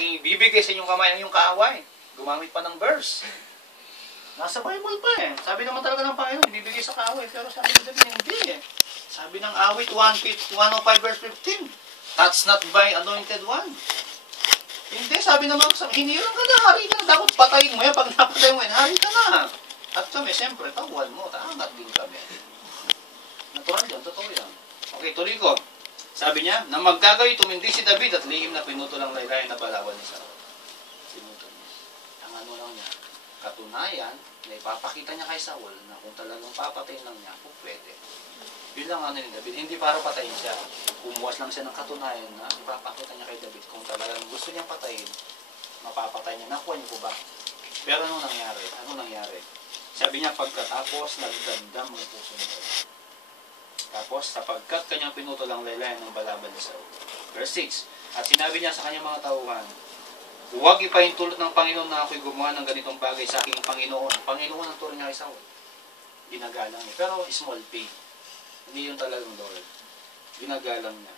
aking ibibigay sa inyong kamay ang iyong kaaway. Gumamit pa ng verse. Nasa Bible pa eh. Sabi naman talaga ng Panginoon, ibibigay sa kaaway. Pero sabi ng David, hindi eh. Sabi ng awit 105 verse 15, touch not by anointed one. Hindi, sabi naman, hinilang ka na, hari ka na. Dapat patayin mo yan. Pag napatay mo yan, hari ka na. At kami, siyempre, tawal mo. Taangat din kami. Natural yan, totoo yan. Okay, tuloy ko. Sabi niya, na maggagawin tumindi si David at lihim na pinutol ang laylayan na balawan ni Saul. Pinutol niya. Ang ano lang niya, katunayan, na ipapakita niya kay Saul na kung talagang papatayin lang niya, kung pwede. Bilang ano ni David, hindi para patayin siya. Umuwas lang siya ng katunayan na ipapakita niya kay David kung talagang gusto niyang patayin, mapapatay niya. Nakuha niyo po ba? Pero ano nangyari? Ano nangyari? Sabi niya, pagkatapos, nagdamdam ang puso niya. Tapos, sapagkat kanyang pinutol ang laylayan ng balaban ni Saul. Verse 6, at sinabi niya sa kanyang mga tauhan, huwag ipahintulot ng Panginoon na ako'y gumawa ng ganitong bagay sa aking Panginoon. Panginoon ang turo niya kay Saul. Ginagalang niya. Pero small p. Hindi yun talagang Lord. Ginagalang niya.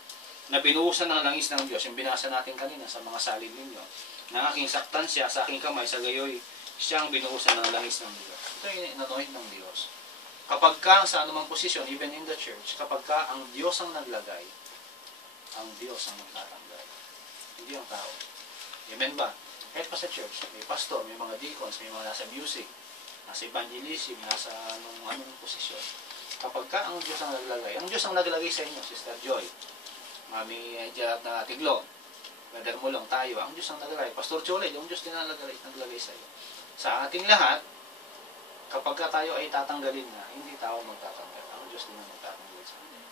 Na binuhusan ng langis ng Diyos, yung binasa natin kanina sa mga salin ninyo, na aking saktan siya sa aking kamay, sa gayoy, siyang binuhusan ng langis ng Diyos. Ito yung inanoint ng Diyos. Kapag ka sa anumang posisyon, even in the church, kapag ka ang Diyos ang naglagay, ang Diyos ang magtatanggal. Hindi ang tao. Amen ba? Kahit pa sa church, may pastor, may mga deacons, may mga nasa music, nasa evangelism, nasa anong posisyon. Kapag ka ang Diyos ang naglagay sa inyo, Sister Joy, Mami Jarat na Tiglo, Brother Mulong, tayo, ang Diyos ang naglagay. Pastor Choled, yung Diyos din ang naglagay sa iyo. Sa ating lahat, kapag ka tayo ay tatanggalin na, hindi tao magtatanggal. Ang Diyos din ang magtatanggal sa atin.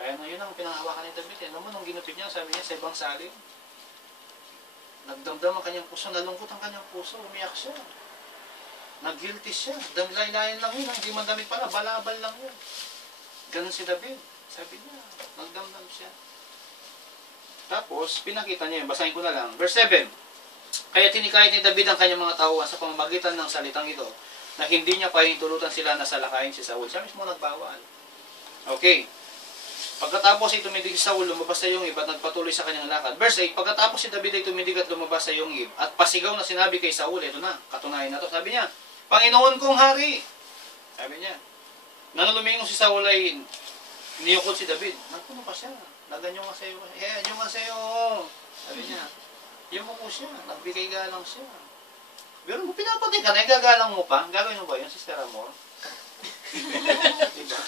Kaya yun ang pinanghawakan ni David. Alam mo, nung ginupit niya, sabi niya sa ibang salin, nagdamdam ang kanyang puso, nalungkot ang kanyang puso, umiyak siya. Nag-guilty siya. Damlaylayan lang yun, hindi man damit pala, balabal lang yun. Ganun si David. Sabi niya, nagdamdam siya. Tapos, pinakita niya yun. Basahin ko na lang. Verse 7. Kaya tinikayat ni David ang kanyang mga tauhan sa pamamagitan ng salitang ito, na hindi niya pahintulutan sila na salakayin si Saul. Siya mismo nagbawal. Okay. Pagkatapos ay tumindig si Saul, lumabas sa iyong at nagpatuloy sa kanyang lakad. Verse 8, pagkatapos si David ay tumindig at lumabas sa iyong at pasigaw na sinabi kay Saul, ito na, katunayan na to. Sabi niya, Panginoon kong hari. Sabi niya. Nang lumingon si Saul ay niyukod si David. Nagpuno pa siya. Naganyo nga sa iyo. Anyo nga sa iyo. Sabi niya. Yung po siya. Nagbigay galang siya. Pero kung pinapatay ka na, gagalang mo pa. Gagawin mo ba yun, Sister Amor? Diba?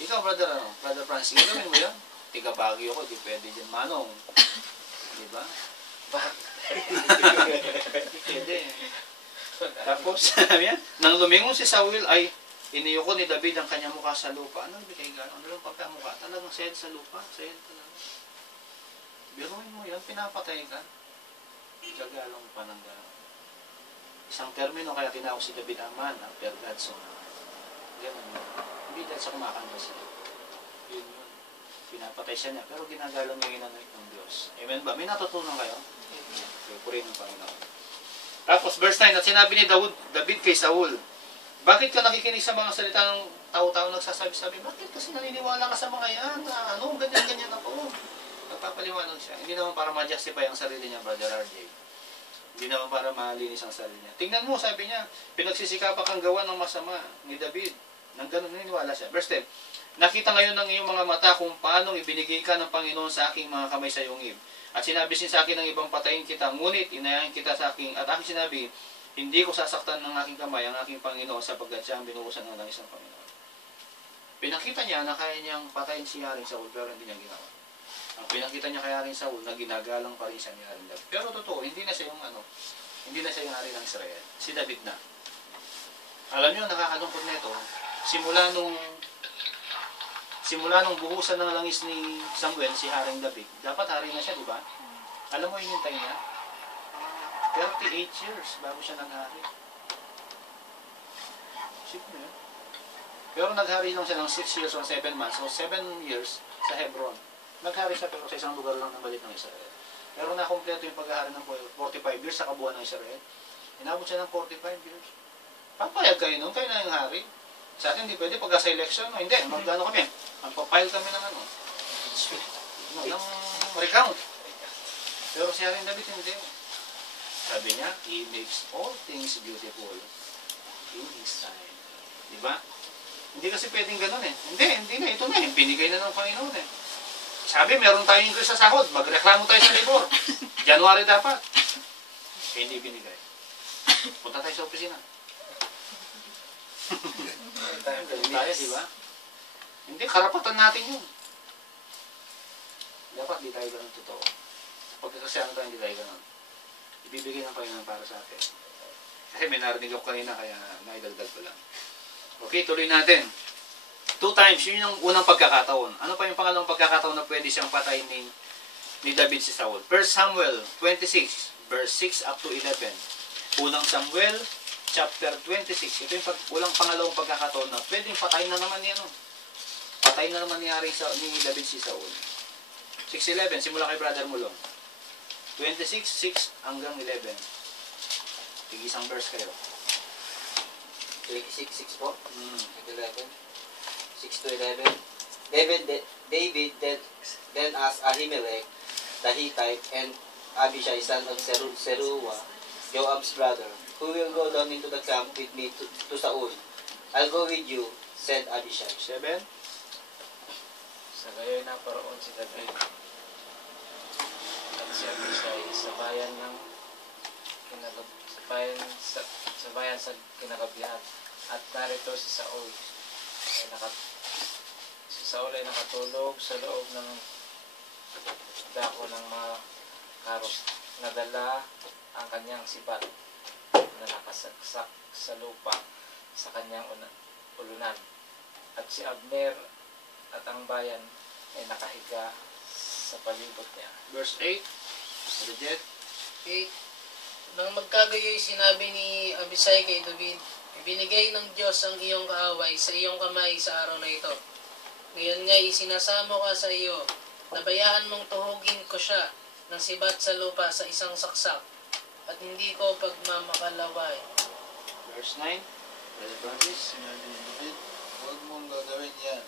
Ikaw, Brother Francis, gagawin mo yun? Tiga Baguio ko, di pwede dyan, Manong. Diba? Pwede. Tapos, sabi yan, nang lumingon si Saul ay iniyoko ni David ang kanyang mukha sa lupa. Ano bigay gano'n? Ano lang pagkamukha? Talagang sayad sa lupa. Sayad talaga. Biruin mo yan, pinapatay ka. Gagalang pa ng gano'n. Isang termino kaya tinawag si David Aman, per God's son. Ganun yun. Hindi dahil sa kumakanta siya. Yun yun. Pinapatay siya niya, pero ginagalang niya inanoint ng Diyos. Amen ba? May natutunan kayo? Amen. Purihin ng Panginoon. Tapos verse 9, at sinabi ni David kay Saul, bakit ka nakikinig sa mga salita ng tao-tao nagsasabi-sabi? Bakit kasi naniniwala ka sa mga yan? Ano, ganyan-ganyan ako. Nagpapaliwanag siya. Hindi naman para ma-justify ang sarili niya, Brother RJ. Hindi naman para malinis ang sarili niya. Tingnan mo, sabi niya, pinagsisikapan kang gawa ng masama ni David. Nang ganun, naniniwala siya. Verse 10, nakita ngayon ng iyong mga mata kung paano ibinigay ka ng Panginoon sa aking mga kamay sa iyong At sinabi sa akin ng ibang patayin kita, ngunit inayahan kita sa aking, at aking sinabi, hindi ko sasaktan ng aking kamay ang aking Panginoon sapagkat siya ang binuhusan ng langis ng Panginoon. Pinakita niya na kaya niyang patayin si Haring Saul, pero hindi niya ginawa. Ang pinakita niya kay Haring Saul na ginagalang pa rin siya ni Haring David. Pero totoo, hindi na siya yung hindi na siya yung hari ng Israel. Si David na. Alam niyo, nakakalungkot nito, simula nung buhusan ng langis ni Samuel, si Haring David, dapat hari na siya, di ba? Alam mo yung hintay niya? 38 years bago siya naghari. Isip mo yun. Pero naghari lang siya ng 6 years or 7 months, so 7 years sa Hebron. Naghari siya pero sa isang lugar lang ng balit ng Israel. Pero nakompleto yung paghahari ng 45 years sa kabuuan ng Israel. Inabot siya ng 45 years. Papayag kayo nun, kayo na yung hari. Sa atin, hindi pwede pagka sa election. No? Hindi, magkano kami? Magpapile kami ng ng recount. Pero si Haring David hindi. Sabi niya, He makes all things beautiful in His time. Diba? Hindi kasi pwedeng ganun eh. Hindi na. Ito na eh. Binigay na ng Panginoon eh. Sabi, meron tayong increase sa sahod. Magreklamo tayo sa labor. January dapat. Hindi binigay. Punta tayo sa opisina. Ganun tayo, diba? Hindi, karapatan natin yun. Dapat di tayo ganun totoo. Pagkakasyahan tayo, hindi tayo ganun. Ibibigay ng Panginoon para sa atin. Kasi may narinig ako kanina, kaya naidagdag ko lang. Okay, tuloy natin. 2 times, yun yung unang pagkakataon. Ano pa yung pangalawang pagkakataon na pwede siyang patayin ni David si Saul? 1 Samuel 26, verse 6 up to 11. Unang Samuel, chapter 26. Ito yung pangalawang pagkakataon na pwedeng patayin na naman ni Patayin na naman ni David si Saul. 6:11, simula kay Brother Mulong. 26:6 hanggang 11. Tig-isang verse kayo. 26:6 po. 11. 6 to 11. David then asked Ahimelech the Hittite and Abishai son of Zeruiah, Joab's brother, who will go down into the camp with me to Saul? I'll go with you, said Abishai. 7. Sa gayoy na paroon si David at si Abishai sa bayan sa kinagabihan. At narito si Saul ay nakatulog sa loob ng dako ng mga karos. Nadala ang kanyang sibat na nakasaksak sa lupa sa kanyang ulunan. At si Abner at ang bayan ay nakahiga sa palibot niya. Verse 8. Legit. 8. Nang magkagayoy sinabi ni Abisai kay David, ibinigay ng Diyos ang iyong kaaway sa iyong kamay sa araw na ito. Ngayon nga isinasamo ka sa iyo, nabayaan mong tuhugin ko siya ng sibat sa lupa sa isang saksak, at hindi ko pagmamakalaway. Verse 9. Brother Francis. Sinabi ni David, huwag mong gagawin yan.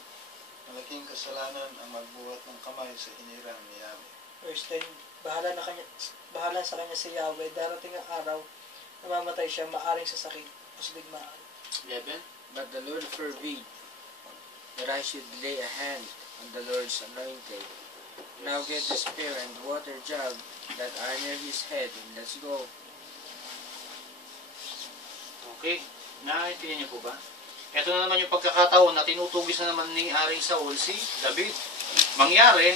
Malaking kasalanan ang magbuhat ng kamay sa hinirang ni Yahweh. Verse 10, bahala sa kanya si Yahweh, darating ang araw, namamatay siya, maaring sa sakit o sa digmaan. 11. But the Lord forbid that I should lay a hand on the Lord's anointed. Now get the spear and water jug that are near his head, and let's go. Okay. Naintindihan niyo po ba? Ito na naman yung pagkakataon na tinutugis na naman ni Haring Saul si David. Mangyari,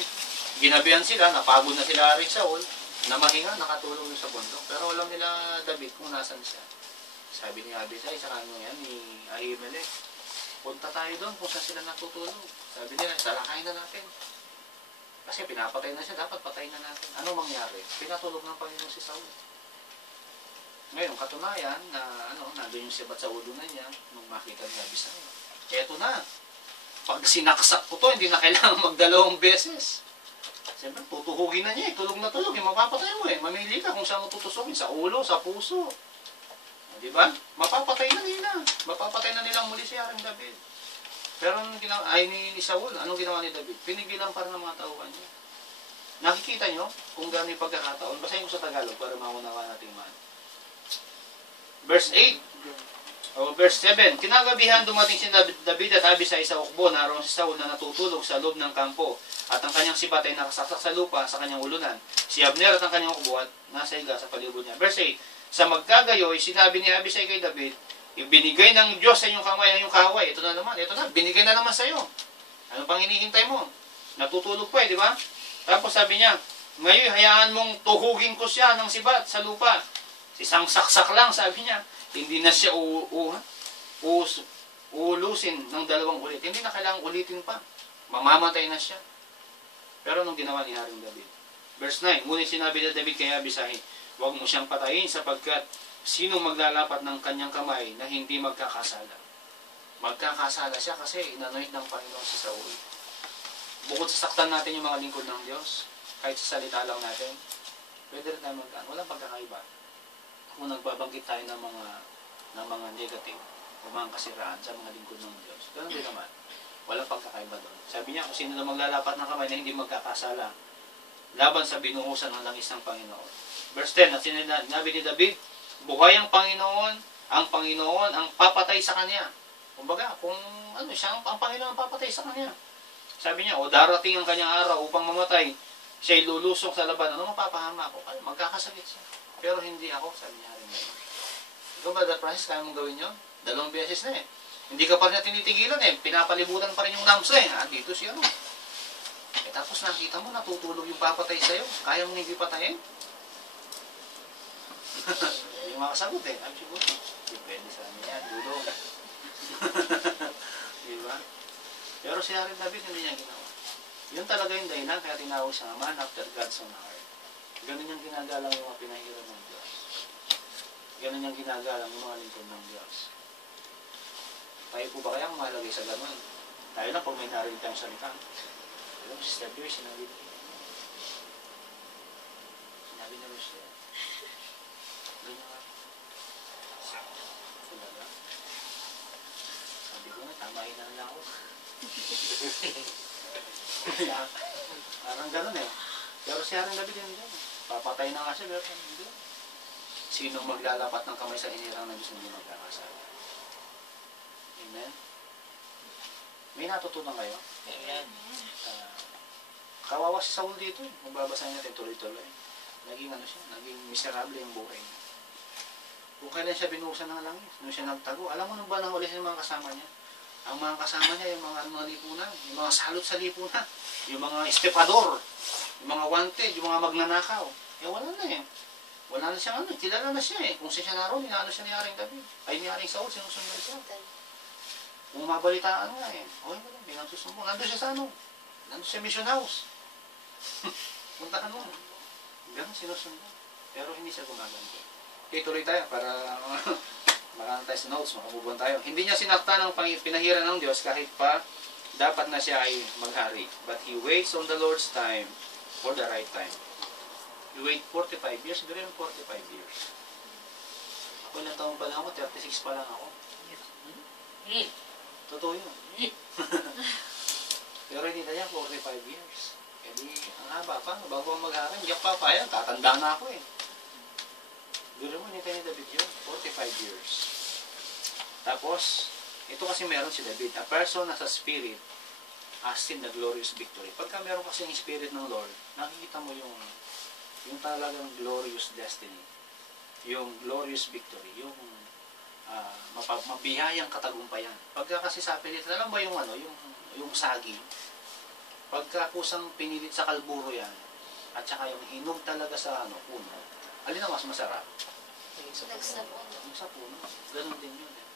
ginabihan sila, napagod na sila Haring Saul, na mahinga, nakatulog sa bundok. Pero alam nila David kung nasan siya. Sabi ni Abisai sa kanya yan, ni Ahimelech, punta tayo doon kung saan sila natutulog. Sabi nila, salakayin na natin. Kasi pinapatay na siya, dapat patayin na natin. Ano mangyari? Pinatulog ng Panginoon si Saul. Ngayon, katunayan na nandun yung sibat sa ulo na niya nung makita ni Abisai. Eto na. Pag sinaksak ko to, hindi na kailangan magdalawang beses. Siyempre, tutuhugin na niya eh. Tulog na tulog. Mapapatay mo eh. Mamili ka kung saan mo tutusukin. Sa ulo, sa puso. Diba? Mapapatay na nila. Mapapatay na nilang muli si Haring David. Pero anong ginawa, ni Saul, anong ginawa ni David? Pinigilan para ng mga tauhan niya. Nakikita nyo kung gano'y pagkakataon. Basahin ko sa Tagalog para maunawa natin man. Verse 8. O verse 7. Kinagabihan dumating si David at Abisai sa ukbo. Naroon si Saul na natutulog sa loob ng kampo. At ang kanyang sibat ay nakasaksak sa lupa sa kanyang ulunan. Si Abner at ang kanyang ukbo at nasa higa sa palibot niya. Verse 8. Sa magkagayoy, sinabi ni Abisai kay David, ibinigay ng Diyos sa inyong kamay ang iyong kaaway. Ito na naman, binigay na naman sa iyo. Ano pang hinihintay mo? Natutulog pa di ba? Tapos sabi niya, ngayon hayaan mong tuhugin ko siya ng sibat sa lupa. Isang saksak lang, sabi niya. Hindi na siya uulusin ng dalawang ulit. Hindi na kailangang ulitin pa. Mamamatay na siya. Pero anong ginawa ni Haring David? Verse 9, ngunit sinabi ni David kay Abisai, huwag mo siyang patayin sapagkat sino maglalapat ng kanyang kamay na hindi magkakasala. Magkakasala siya kasi inanoint ng Panginoon si Saul. Bukod sa saktan natin yung mga lingkod ng Diyos, kahit sa salita lang natin, pwede rin tayo magkaan. Walang pagkakaiba. Kung nagbabanggit tayo ng mga negative o mga kasiraan sa mga lingkod ng Diyos, ganoon din naman. Walang pagkakaiba doon. Sabi niya, kung sino na maglalapat ng kamay na hindi magkakasala, laban sa binuhusan ng langis ng Panginoon. Verse 10, at sinabi ni David, buhay ang Panginoon ang papatay sa kanya. Kumbaga, kung ano siya, ang Panginoon ang papatay sa kanya. Sabi niya, o darating ang kanyang araw upang mamatay, siya'y lulusong sa laban. Ano mapapahama ako? Ay, magkakasakit siya. Pero hindi ako, sabi niya rin. Ikaw, Brother Francis, kaya mong gawin yun? 2 beses na eh. Hindi ka pa rin tinitigilan eh. Pinapalibutan pa rin yung lamsa eh. Dito siya, no? Eh, tapos nakita mo, natutulog yung papatay sa'yo. Kaya mong hindi patayin? Hindi makasagot eh. Ay, siguro. Depende sa amin yan. Dulog. Diba? Pero si Aaron David, hindi niya ginawa. Yun talaga yung dahilan, kaya tinawag siya man after God's own heart. Ganun yung ginagalang yung mga pinahirap ng Diyos. Ganun yung ginagalang yung mga lingkod ng Diyos. Tayo po ba kayang mahalagay sa ganun? Tayo lang pag may narinig tayong salita. Alam mo, Sister Dear, sinabi na Rochelle. Ganyan nga. Talaga. Sabi ko nga, tamahin na lang ako. Parang ganun eh. Pero si Aaron David yun dyan. Papatay na nga siya, pero hindi. Sino maglalapat ng kamay sa inirang na gusto hindi magkakasala? Amen? May natutunan kayo? Amen. Kawawa si Saul dito. Magbabasahin natin tuloy-tuloy. Naging ano siya, naging miserable yung buhay niya. Kung kailan siya binuhusan ng langis, nung siya nagtago, alam mo nung ba nang ulis yung mga kasama niya? Ang mga kasama niya, yung mga lipunan, yung mga salot sa lipunan, yung mga estepador, yung mga wanted, yung mga magnanakaw. Eh wala na eh. Wala na siyang ano, kilala na siya eh. Kung siya naroon, inaano siya ni Haring David. Ay ni Haring Saul, sinusunod siya. Kung mabalitaan nga eh. Okay ba lang, hindi nang susumbong. Nandun siya sa ano? Nandun siya mission house. Puntahan mo. Ganun sinusunod. Pero hindi siya gumaganto. Okay, tuloy tayo para makakanta tayo sa notes, makamubuan tayo. Hindi niya sinakta ng pinahiran ng Diyos kahit pa dapat na siya ay maghari. But he waits on the Lord's time for the right time. He wait 45 years, pero 45 years. Ako ilang taon pa lang ako, 36 pa lang ako. Totoo yun. Pero hindi na yan, 45 years. E di, ang haba pa, bago ang maghari, hindi ako papayag, tatanda na ako eh. Guro mo, nito ni David yun, 45 years. Tapos, ito kasi meron si David, a person as a spirit has seen the glorious victory. Pagka meron kasi yung spirit ng Lord, nakikita mo yung talagang glorious destiny, yung glorious victory, yung mabihayang katagumpayan. Pagka kasi sabi nito, alam mo yung yung saging, pagka kusang pinilit sa kalburo yan, at saka yung hinog talaga sa puno, alin ang mas masarap? Yung sa puno. Ganun din yun eh.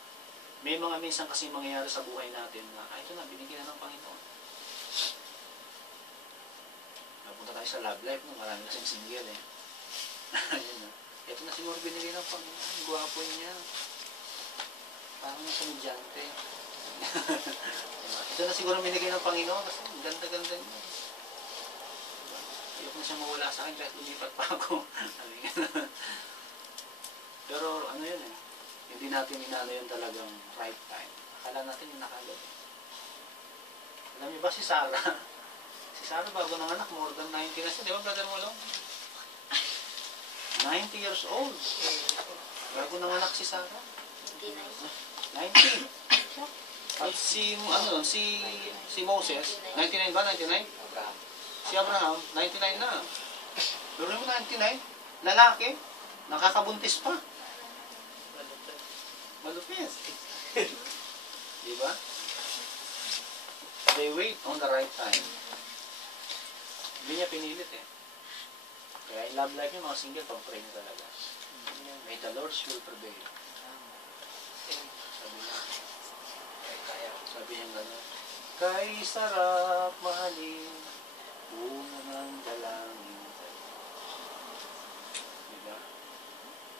May mga minsan kasi mangyayari sa buhay natin na, ito na, binigyan na ng Panginoon. Napunta tayo sa love life, marami kasing single eh. Ayun na. Ito na siguro binigyan ng Panginoon. Gwapo niya. Parang yung komedyante. Ito na siguro binigyan ng Panginoon kasi ganda-ganda niya. Ayoko na siya mawala sa akin kahit lumipat pa ako. Pero ano yun eh, hindi natin inaano yun talagang right time. Akala natin yung nakagad. Alam niyo ba si Sarah? Si Sarah bago nanganak, more than 90 na siya. Di ba, Brother Molong? 90 years old. Bago nanganak si Sarah. 90. At si Moses, 99 ba? 99? Si Abraham, 99 na. Pero mo 99, lalaki, nakakabuntis pa. Malupit. Diba? They wait on the right time. Hindi niya pinilit eh. Kaya in love life niya, mga single, pag-pray niya talaga. May the Lord's will prevail. Sabi niya gano'n. Kay sarap mahalin, bunga ng dalangin. Diba?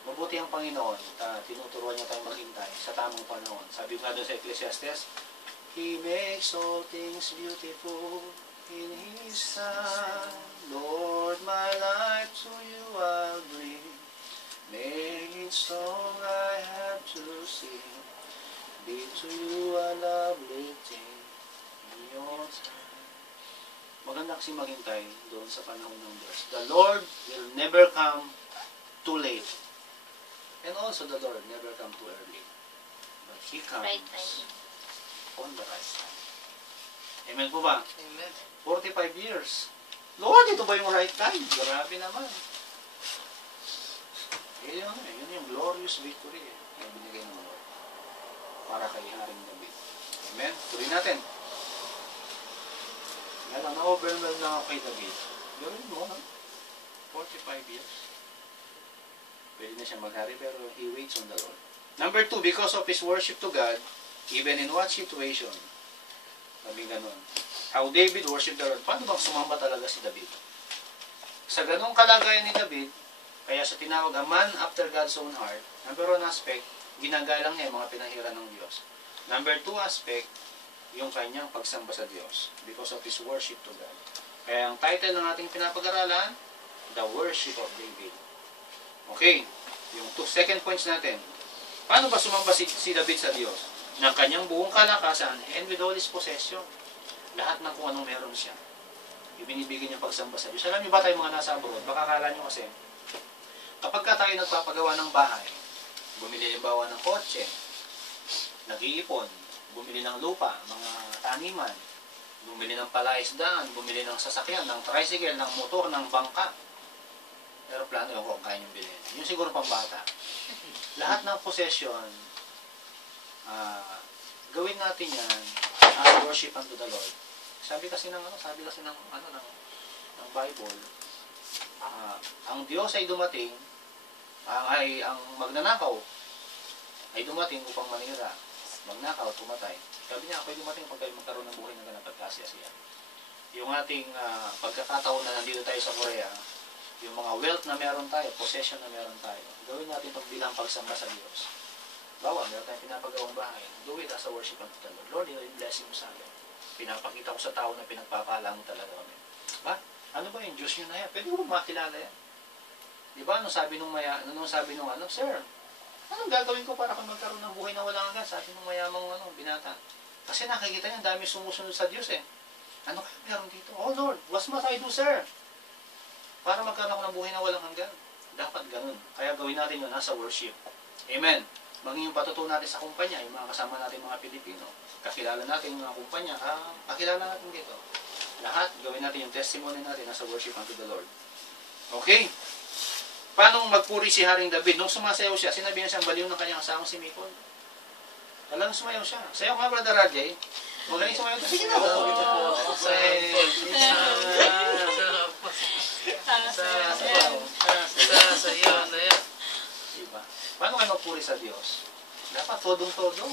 Mabuti ang Panginoon. Tinuturuan niya tayong maghintay sa tamang panahon. Sabi nga doon sa Ecclesiastes, He makes all things beautiful in His time. Lord, my life to you I'll bring. Make it song I have to sing. Be to you a lovely thing in your time. maganda kasi maghintay doon sa panahon ng Diyos. The Lord will never come too late. And also the Lord never come too early. But He comes Right time. on the right time. Amen po ba? Amen. 45 years. Lord, ito ba yung right time? Grabe naman. Yun yung glorious victory na binigay ng Lord para kay Haring David. Amen? Tuloy natin. Yan ang na-overwhelm lang ako kay David. Gawin mo, ha? 45 years. Pwede na siya maghari pero he waits on the Lord. Number 2, because of his worship to God, even in what situation? Sabi ganun. How David worshiped the Lord. Paano bang sumamba talaga si David? Sa ganung kalagayan ni David, kaya sa tinawag a man after God's own heart, number 1 aspect, ginagalang niya yung mga pinahira ng Diyos. Number 2 aspect, yung kanyang pagsamba sa Diyos because of his worship to God. Kaya ang title ng ating pinapag-aralan, The Worship of David. Okay, yung second points natin. Paano ba sumamba si David sa Diyos? Ng kanyang buong kalakasan and with all his possession. Lahat ng kung anong meron siya. Ibinibigay niya pagsamba sa Diyos. Alam niyo ba tayo mga nasa abroad? Baka akala niyo kasi, kapag ka tayo nagpapagawa ng bahay, bumili halimbawa ng kotse, nag-iipon, bumili ng lupa, mga taniman, bumili ng palaisdaan, bumili ng sasakyan, ng tricycle, ng motor, ng bangka. Pero plano yung kung kaya niyong bilhin. Yung siguro pambata. Lahat ng possession, gawin natin yan as worship unto the Lord. Sabi kasi ng Bible, ang Diyos ay dumating, ang magnanakaw ay dumating upang manira. Magnakaw, tumatay. Sabi niya, ako'y dumating pag kayo magkaroon ng buhay na ganap at kasiyasiya. Yung ating pagkakataon na nandito tayo sa Korea, yung mga wealth na meron tayo, possession na meron tayo, gawin natin pagbilang pagsamba sa Diyos. Bawa, meron tayong pinapagawang bahay. Do it as a worship unto the Lord. Lord, yung blessing mo sa akin. Pinapakita ko sa tao na pinagpapala mo talaga kami. Ba? Ano ba yung Diyos yun na yan? Pwede ko makilala yan. Di ba? Anong sabi nung Sir, anong gagawin ko para kung magkaroon ng buhay na walang hanggan? Sabi nung mayamang binata. Kasi nakikita niya, dami sumusunod sa Diyos eh. Ano kaya meron dito? Oh Lord, what must I do, sir? Para magkaroon ako ng buhay na walang hanggan. Dapat ganun. Kaya gawin natin yun nasa worship. Amen. Maging yung patutunan natin sa kumpanya, yung mga kasama natin mga Pilipino. Kakilala natin yung mga kumpanya, kakilala natin dito. Lahat, gawin natin yung testimony natin nasa worship unto the Lord. Okay? Paano magpuri si Haring David? Nung sumasayaw siya, sinabi niya siyang baliw ng kanyang asawang si Mikol. Talagang sumayaw siya. Sayaw nga, Brother Rajay. Magaling sumayaw. Sige na. Sayaw na yan. Diba? Paano kayo magpuri sa Diyos? Dapat todong-todo.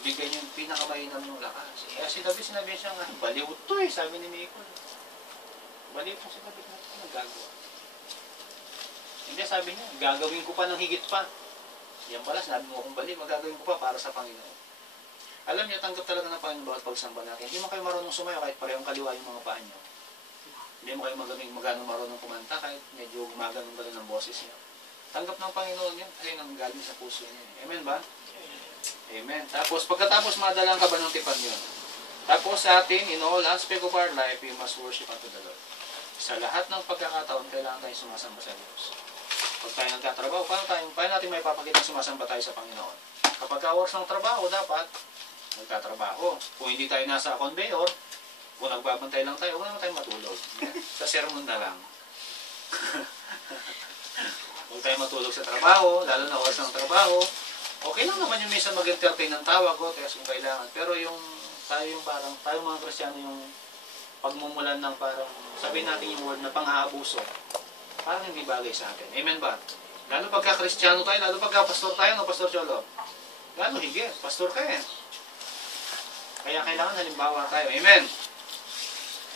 Bigyan niyo yung pinakamainam ng lakas. Kaya si David sinabi siya nga, baliw to eh, sabi ni Mikol. Baliw po si David na nagagawa. Hindi, sabi niya, gagawin ko pa ng higit pa. Yan pala, sinabi mo akong baliw, magagawin ko pa para sa Panginoon. Alam niyo, tanggap talaga ng Panginoon bawat pagsamba natin. Hindi mo kayo marunong sumayo kahit parehong kaliwa yung mga paa niyo. Hindi mo kayo magano marunong kumanta kahit medyo gumaganong gano'n ng boses niyo. Tanggap ng Panginoon yan kasi nanggagaling sa puso niya. Amen ba? Amen. Tapos, pagkatapos madalang ka ba ng tipan yun? Tapos sa atin, in all aspect of our life, we must worship unto the Lord. Sa lahat ng pagkakataon, kailangan tayong sumasamba sa Diyos. Pag tayo nagtatrabaho, paano natin may papakita sumasamba tayo sa Panginoon? Kapag ka-oras ng trabaho, dapat nagtatrabaho. Kung hindi tayo nasa conveyor, kung nagbabantay lang tayo, huwag naman tayo matulog. Sa sermon na lang. Huwag tayo matulog sa trabaho, lalo na oras ng trabaho. Okay lang naman yung minsan mag-entertain ng tawag o test kung kailangan. Pero yung tayo mga Kristiyano yung pagmumulan ng parang, sabihin natin yung word na pang-aabuso, parang hindi bagay sa atin. Amen ba? Lalo pagka Kristiyano tayo, lalo pagka pastor tayo, no, Pastor Cholo? Lalo higit, pastor ka eh. Kaya kailangan halimbawa tayo. Amen.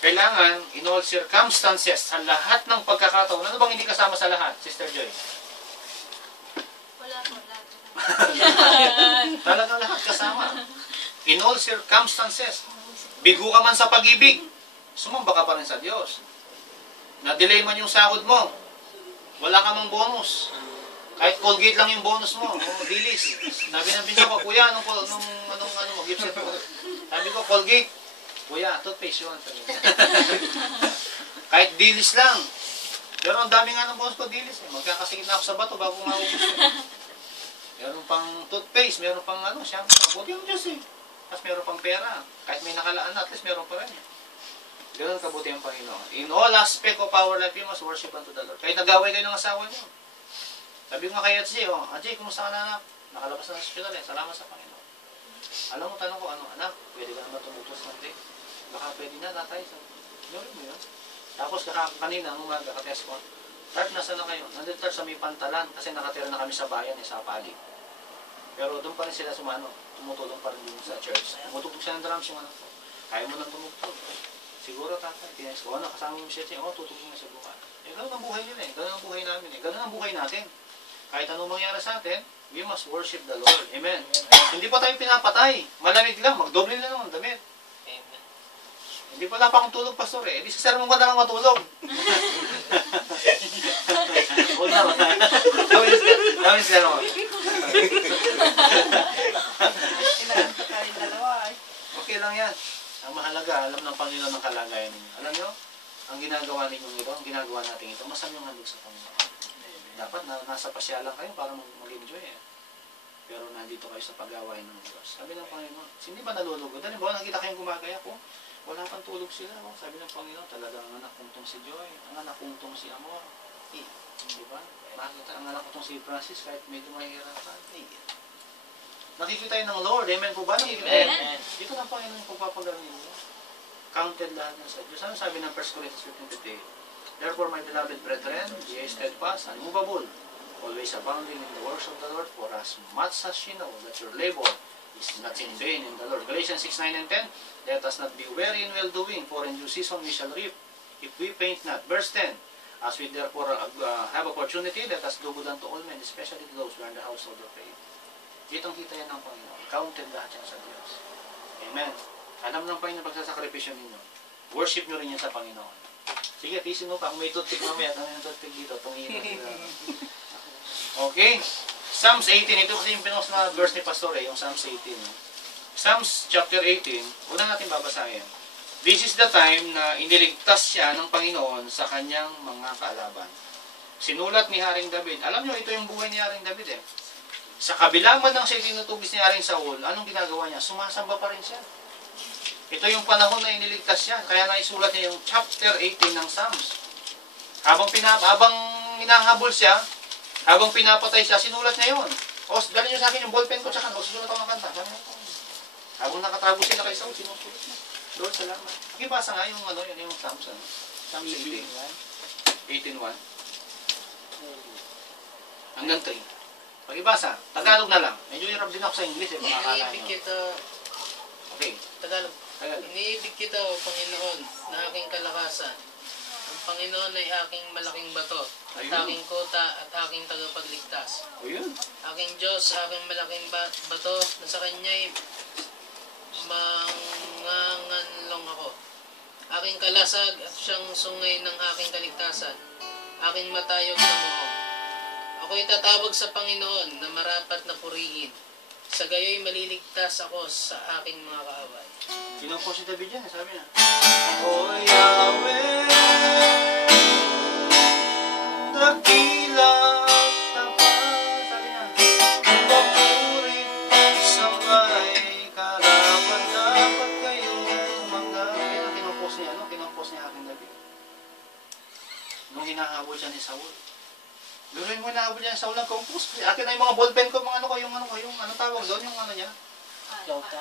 Kailangan, in all circumstances, sa lahat ng pagkakataon, ano bang hindi kasama sa lahat, Sister Joy? Wala po, lahat. Talagang lahat kasama. In all circumstances, bigo ka man sa pag-ibig, sumamba ka pa rin sa Diyos. Na-delay man yung sahod mo, wala ka mang bonus. Kahit Colgate lang yung bonus mo, dilis. Sabi ng pinsa ko, kuya, anong mo, gipset mo? Sabi ko, Colgate. Kuya, toothpaste yun. Kahit dilis lang. Pero ang dami nga ng boss ko dilis eh. Magkakasikip na ako sa bato bago maubos eh. Meron pang toothpaste, meron pang shampoo. Buti yung Diyos eh. Tapos meron pang pera. Kahit may nakalaan, at least meron pa rin. Ganun kabuti ang Panginoon. In all aspect of our life, you must worship unto the Lord. Kahit nag-away kayo ng asawa niyo. Sabi ko nga kay Ajay, Ajay, kumusta ka na anak? Nakalabas na sa hospital eh. Salamat sa Panginoon. Alam mo, tanong ko, anak, pwede ka naman tumutos ng day? Baka pwede na, natay. Gawin mo yun. Tapos kanina, umaga, katest ko, Tart, nasa na kayo? Nandito Tart sa may Pantalan kasi nakatira na kami sa bayan sa Pali. Pero doon pa rin sila tumutulong pa rin din sa church. Tumutugtog siya ng drums yung anak ko. Kaya mo nang tumutog. Siguro tatay, tinayos ko, kasama mo siya, tutugtog na siya bukas. Ganun ang buhay nila eh. Ganun ang buhay namin eh. Ganun ang buhay natin. Kahit anong mangyari sa atin, we must worship the Lord. Amen. Hindi pa tayo pinapatay. Malamig lang, magdoble na naman damit. Amen. Hindi pa akong tulog, pastor eh. Hindi sa sermon ko na lang matulog. Huwag naman. Dami sermon. Okay lang yan. Ang mahalaga, alam ng Panginoon ang kalagayan ninyo. Alam nyo, ang ginagawa ninyo ito, ang ginagawa natin ito, masama yung handog sa Panginoon. Dapat nasa pasyalan kayo para mag-enjoy eh. Pero nandito kayo sa pag-awain ng Diyos. Sabi ng Panginoon, hindi ba nalulugod? Dahil ba, nakita kayong gumagaya ko? Wala pang tulog sila. Sabi ng Panginoon, talaga ang anak kong tong si Joy, ang anak kong tong si Amor. Di ba? Makikita ang anak ko tong si Francis kahit medyo mahihirapan. Nakikita yun ng Lord. Amen po ba? Nakikita yun? Amen. Dito ng Panginoon yung pagpapagaling niyo. Counted lahat ng sa Diyos. Ano sabi ng 1 Corinthians 15:58? Therefore, my beloved brethren, be steadfast, unmovable, always abounding in the works of the Lord, for as much as you know that your labor is not in vain in the Lord. Galatians 6:9 and 10, let us not be weary in well-doing, for in due season we shall reap, if we faint not. Verse 10, as we therefore have opportunity, let us do good unto all men, especially to those who are in the household of faith. Ditong-kita yan ng Panginoon. Counted lahat yan sa Diyos. Amen. Alam ng Panginoon pagsasakripisyon ninyo. Worship nyo rin yan sa Panginoon. Sige, tisin mo pa. Kung may toothpick mamaya, tanong yung toothpick dito. Tungin na. Okay. Psalms 18. Ito kasi yung pinost na verse ni Pastor yung Psalms 18. Psalms chapter 18. Una natin babasahin. This is the time na iniligtas siya ng Panginoon sa kanyang mga kaalaban. Sinulat ni Haring David. Alam nyo, ito yung buhay ni Haring David eh. Sa kabila man ng siya tinutugis ni Haring Saul, anong ginagawa niya? Sumasamba pa rin siya. Ito yung panahon na iniligtas siya. Kaya naisulat niya yung chapter 18 ng Psalms. Habang hinahabol siya, habang pinapatay siya, sinulat niya yun. O, dali niyo sa akin yung ballpen ko, tsaka susulat ako ng kanta. Habang nakatago sila kay Saul, sinusulat niya. Lord, salamat. Pakibasa nga yung yun yung Psalms. Psalms 18. 18:1. Hanggang 3. Pakibasa. Tagalog na lang. Medyo hirap din ako sa English eh. Makakala Iniibig nyo. kita, Okay. Tagalog. Tagalog. Iniibig kita, O Panginoon, na aking kalakasan. Ang Panginoon ay aking malaking bato, at Ayun. aking kota, at aking tagapagligtas. O yun. Aking Diyos, aking malaking bato, na sa Kanya'y manganganlong ako. Aking kalasag at siyang sungay ng aking kaligtasan. Aking matayog na muog. Ako'y tatawag sa Panginoon na marapat na purihin. Sa gayo'y maliligtas ako sa aking mga kaaway. Sino po si David yan? Sabi na. O Yahweh, dakila tapat. Sabi na. Mapurit pagsambay, karapat-dapat kayong umangga. Kaya kinumpos niya, kinumpos niya aking David. Nung hinahabol siya ni Saul. Gawin mo hinahabol niya ni Saul ng compose. Akin na yung mga ballpen ko, yung anong tawag doon, yung niya? Lauta.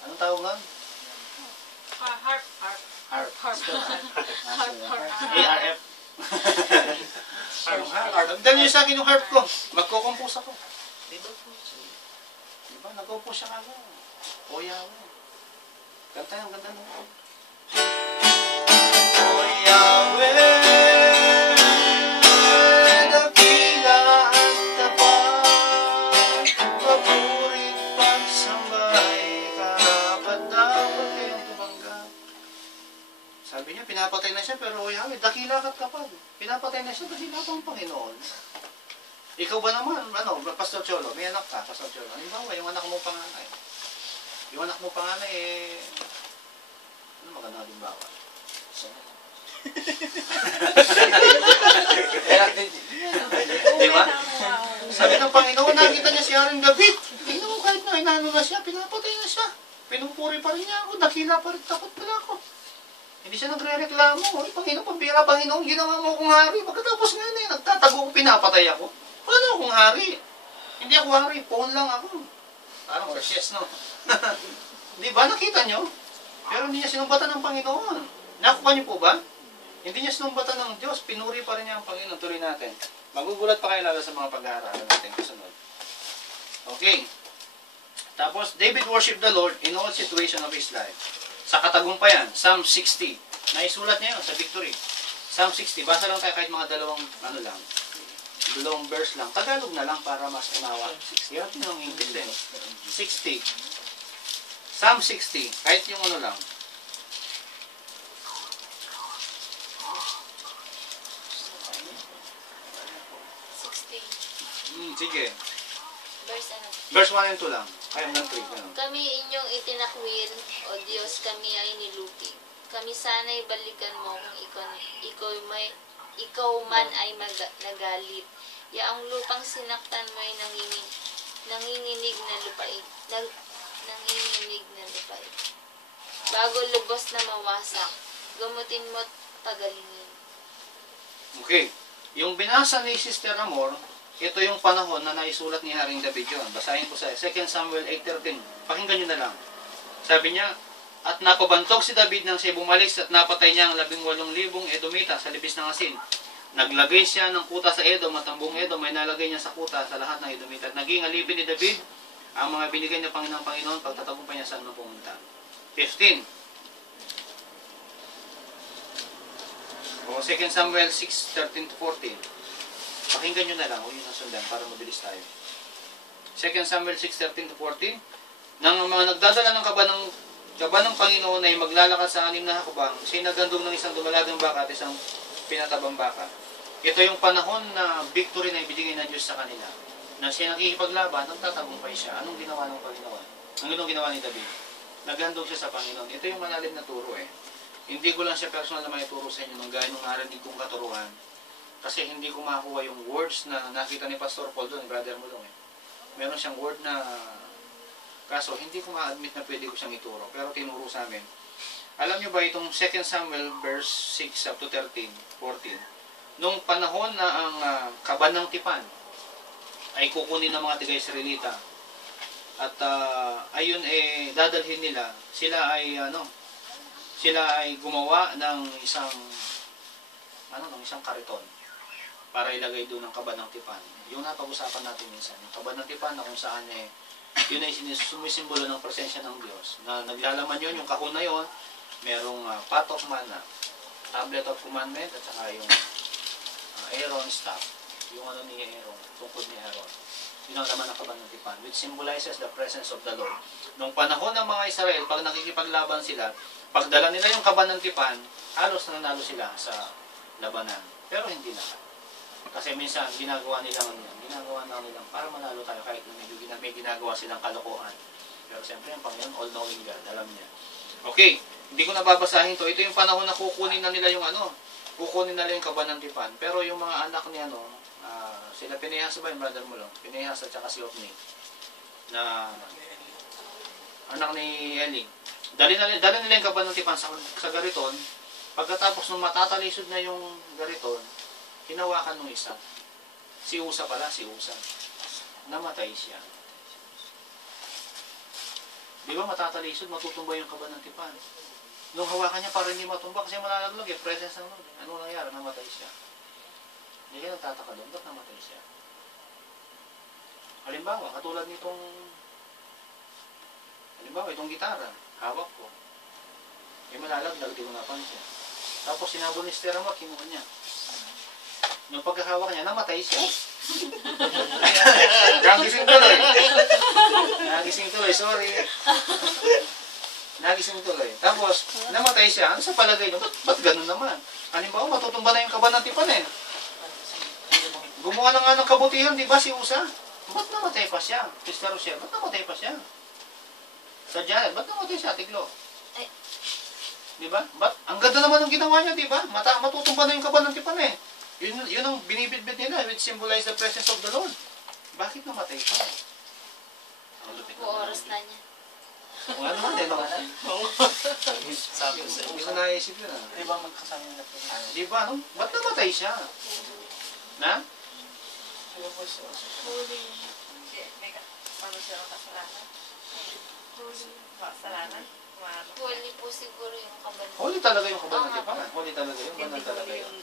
Anong tawag doon? Harp. Harp. Harp. ARF. Harp. Dali niyo sa akin yung harp ko. Magko-compose ako. Diba po? Diba? Nag-compose siya ako. O Yahweh. Ganda yan, ganda mo. O Yahweh, dakila at tapat, papurit pagsambay, karapat-dapat kayong tumanggap. Sabi niya, pinapatay na siya, pero o Yahweh, dakila at tapat. Pinapatay na siya, dakila pang Panginoon. Ikaw ba naman, Pastor Cholo, may anak ka, Pastor Cholo. Halimbawa, yung anak mo panganay. Yung anak mo pa nga na ano maganda din ba? Di ba? Sabi ng Panginoon, nakita niya si Haring David. Tingnan mo, kahit na inaano na siya, pinapatay na siya. Pinupuri pa rin niya ako, dakila pa rin, takot pala ako. Hindi siya nagre-reklamo. Ay, Panginoon, pambira, Panginoon, ginawa mo akong hari. Pagkatapos nga na nagtatago ko, pinapatay ako. Paano akong hari? Hindi ako hari, pawn lang ako. Parang sa chess, no? Di ba, nakita nyo? Pero hindi niya sinumbatan ng Panginoon. Nakuha niyo po ba? Hindi niya sinumbatan ng Diyos, pinuri pa rin niya ang Panginoon. Tuloy natin. Magugulat pa kayo lalo sa mga pag-aaralan natin kasunod. Okay. Tapos, David worshiped the Lord in all situation of his life. Sa katagumpayan, Psalm 60. Naisulat niya yun sa victory. Psalm 60. Basa lang tayo kahit mga dalawang verse lang. Tagalog na lang para mas unawa. Hirap yun ang English din. 60. Psalm 60. Kahit yung lang. 60. Sige. Verse ano? Verse 1 and 2 lang. Kaya ng 3. Ganun. Kami inyong itinakwil, O Diyos, kami ay nilupi. Kami sana'y balikan mo kung ikaw man ay nagalit. Yaang lupang sinaktan mo ay nanginginig na lupain. Nanginginig na lupain. Bago lubos na mawasak, gamutin mo at pagalingin. Okay. Yung binasa ni Sister Amor, ito yung panahon na naisulat ni Haring David yun. Basahin ko sa 2 Samuel 8:13. Pakinggan nyo na lang. Sabi niya, at napabantog si David nang siya bumalik at napatay niya ang 18,000 Edomita sa libis ng asin. Naglagay siya ng kuta sa Edom at ang buong Edom ay nalagay niya sa kuta sa lahat ng Edomita. At naging alipin ni David ang mga binigay niya ng Panginoon pagtatagumpay niya saan man pumunta. 15. O 2 Samuel 6:13-14. Pakinggan nyo na lang. Huwag nyo nang sundan para mabilis tayo. 2 Samuel 6:13-14. Nang mga nagdadala ng kaba ng Panginoon ay maglalakad sa 6 na hakbang, sinagandong ng isang dumalagang baka at isang pinatabang baka. Ito yung panahon na victory na ibigay ng Diyos sa kanila. Na siya nakikipaglaban, nagtatagumpay siya. Anong ginawa ng Panginoon? Anong ginawa ni David? Naghandog siya sa Panginoon. Ito yung malalim na turo Hindi ko lang siya personal na maituro sa inyo nung gaya nung narinig kong katuruan. Kasi hindi ko makuha yung words na nakita ni Pastor Paul doon, brother mo doon Meron siyang word na, kaso hindi ko ma-admit na pwede ko siyang ituro. Pero tinuro sa amin. Alam niyo ba itong 2 Samuel verse 6 up to 13, 14? Nung panahon na ang kaban ng tipan ay kukunin ng mga tigay-Israelita. At ayun dadalhin nila, sila ay gumawa ng isang kariton para ilagay doon ang kaban ng tipan. Yung napag-usapan natin minsan, yung kaban ng tipan na kung saan yun ay sumisimbolo ng presensya ng Diyos. Na naglalaman yun, yung kahon na yun, merong pot of manna, tablet of commandment, at saka yung Aaron staff, yung ni Aaron, tungkod ni Aaron. Yun ang laman ng kaban ng tipan, which symbolizes the presence of the Lord. Nung panahon ng mga Israel, pag nakikipaglaban sila, pagdala nila yung kaban ng tipan, halos nanalo sila sa labanan. Pero hindi naman. Kasi minsan, ginagawa nilang para manalo tayo kahit may ginagawa silang kalokohan. Pero siyempre, ang Panginoon, all-knowing God, alam niya. Okay, hindi ko nababasahin to. Ito yung panahon na kukunin na nila yung kukunin na nila yung kaban ng tipan. Pero yung mga anak ni sila Pinehas ba yung brother mo lang? Pinehas at saka si Ofni. Na anak ni Eli. Dali nila yung kaban ng tipan sa gariton. Pagkatapos nung matatalisod na yung gariton, hinawakan nung isa. Si Usa. Namatay siya. Di ba matatalisod, matutumba yung kaban ng tipan. Nung hawakan niya para hindi matumba kasi malalaglag presence ng Lord. Ano nangyari? Namatay siya. Hindi kayo nagtataka doon, ba't namatay siya? Halimbawa, katulad nitong itong gitara, hawak ko. Malalaglag, di ko napansin. Tapos sinabon ni Stera mo, kinuha niya. Nung pagkahawak niya, namatay siya. Nagising tuloy, sorry. Nagising tuloy. Tapos, namatay siya. Ano sa palagay niyo? Ba't ganun naman? Halimbawa, matutumba na yung kaban ng tipan Gumawa na nga ng kabutihan, di ba si Usa? Ba't namatay pa siya? Sister Rochelle, ba't namatay pa siya? Sa Janet, ba't namatay si Ate Glo? Ay. Di ba? Ba't? Ang ganda naman ng ginawa niya, di ba? Matutumba na yung kaban ng tipan eh. Yun ang binibitbit nila, which symbolize the presence of the Lord. Bakit namatay siya? Ang lupit naman. Oras na niya. Kung ano naman, no? Sabi ko sa Hindi ko naisip yun, ah. Di ba magkasama na po? Di ba, no? Ba't namatay siya? Na? Huli. Ano siya ang kasalanan? Kasalanan? Huli po siguro yung kaban. Holy talaga yung kaban ng tipan. Holy talaga yung banal talaga yun.